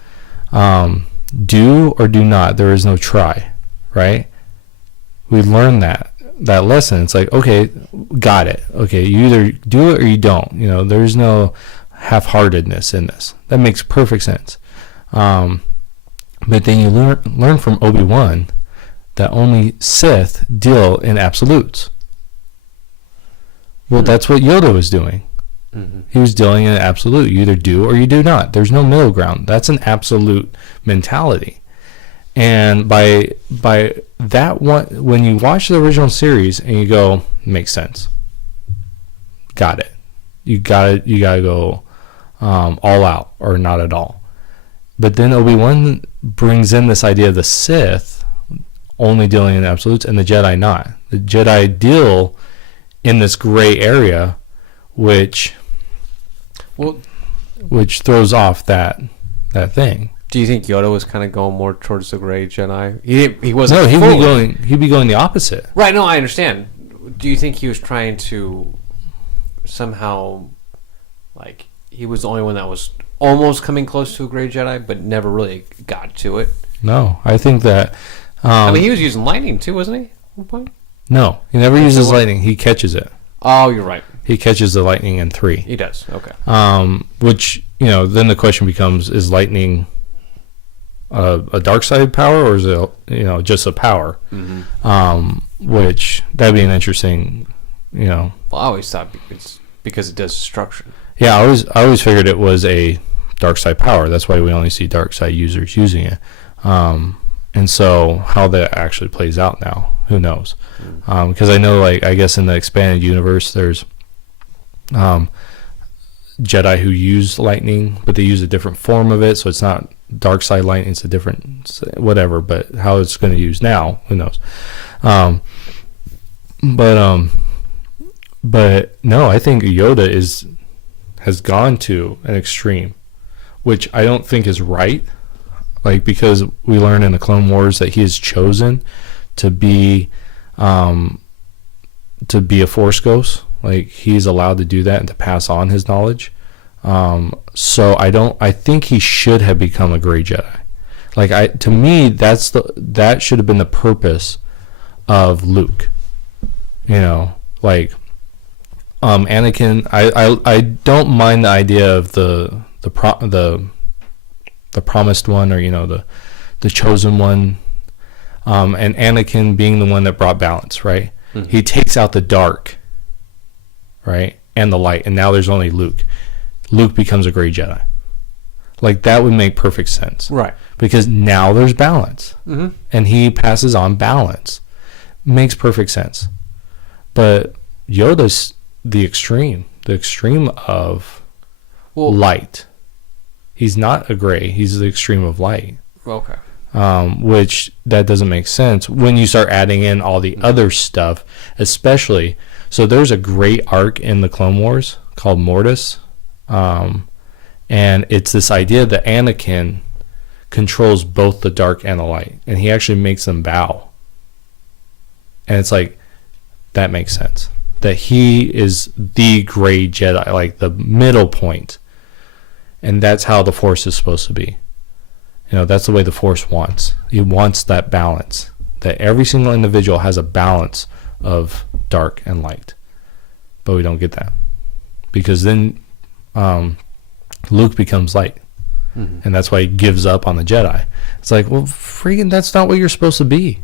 do or do not, there is no try, right? We learn that lesson. It's like, okay, got it. Okay, you either do it or you don't. There's no half-heartedness in this. That makes perfect sense. But then you learn from Obi-Wan that only Sith deal in absolutes. Well, that's what Yoda was doing. He was dealing in an absolute. You either do or you do not. There's no middle ground. That's an absolute mentality. And by that one, when you watch the original series and you go, makes sense. Got it. You gotta go all out or not at all. But then Obi-Wan brings in this idea of the Sith only dealing in absolutes and the Jedi not. The Jedi deal in this gray area, which throws off that thing. Do you think Yoda was kind of going more towards the gray Jedi? He wasn't. No, he'd be going the opposite. Right. No, I understand. Do you think he was trying to somehow, like, he was the only one that was almost coming close to a gray Jedi, but never really got to it? No, I think that. I mean, he was using lightning too, wasn't he? At one point? No, he never uses lightning. He catches it. Oh, you're right. He catches the lightning in 3. He does. Okay. Which, then the question becomes: is lightning a dark side power, or is it just a power? Which that'd be an interesting, Well, I always thought it's because it does destruction. Yeah, I always figured it was a dark side power. That's why we only see dark side users using it. And so how that actually plays out now, who knows? Because I know, I guess in the expanded universe, there's Jedi who use lightning, but they use a different form of it, so it's not dark side lightning, it's a different whatever. But how it's going to use now, who knows? But no, I think Yoda has gone to an extreme, which I don't think is right. Because we learn in the Clone Wars that he is chosen to be a Force ghost. He's allowed to do that and to pass on his knowledge. So I think he should have become a gray Jedi. To me, that should have been the purpose of Luke. Anakin. I don't mind the idea of the promised one, or the chosen one, and Anakin being the one that brought balance, right? He takes out the dark, right, and the light, and now there's only Luke becomes a gray Jedi. That would make perfect sense, right? Because now there's balance, and he passes on balance. Makes perfect sense. But Yoda's the extreme of light. He's not a gray. He's the extreme of light. Okay. Which that doesn't make sense when you start adding in all the other stuff, especially. So there's a great arc in the Clone Wars called Mortis, and it's this idea that Anakin controls both the dark and the light, and he actually makes them bow. And it's that makes sense. That he is the gray Jedi, the middle point. And that's how the Force is supposed to be. That's the way the Force wants. He wants that balance. That every single individual has a balance of dark and light. But we don't get that. Because then Luke becomes light. And that's why he gives up on the Jedi. It's well, freaking, that's not what you're supposed to be.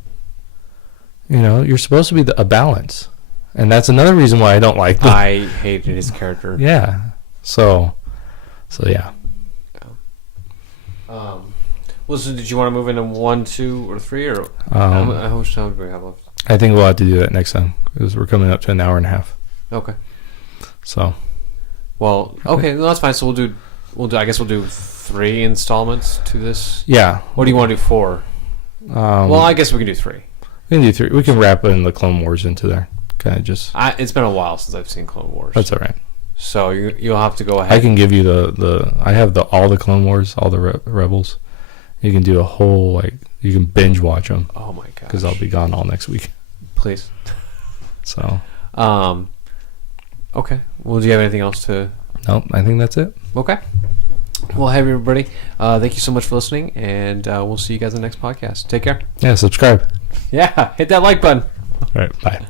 You're supposed to be a balance. And that's another reason why I don't like I hated his character. Yeah. So yeah. So did you want to move into 1, 2, or 3, or how much time do we have left? I think we'll have to do that next time because we're coming up to an hour and a half. Okay. So. Well, okay, that's fine. So we'll do. I guess we'll do 3 installments to this. Yeah. What do you want to do 4? Well, I guess we can do 3. We can do 3. We can wrap in the Clone Wars into there. Kind of just. It's been a while since I've seen Clone Wars. That's all right. So you'll have to go ahead. I can give you I have all the Clone Wars, all the Rebels. You can do a whole you can binge watch them. Oh my gosh! Because I'll be gone all next week. Please. So. Okay. Well, do you have anything else to? Nope. I think that's it. Okay. Well, hey everybody. Thank you so much for listening, and we'll see you guys in the next podcast. Take care. Yeah. Subscribe. Yeah. Hit that like button. All right. Bye.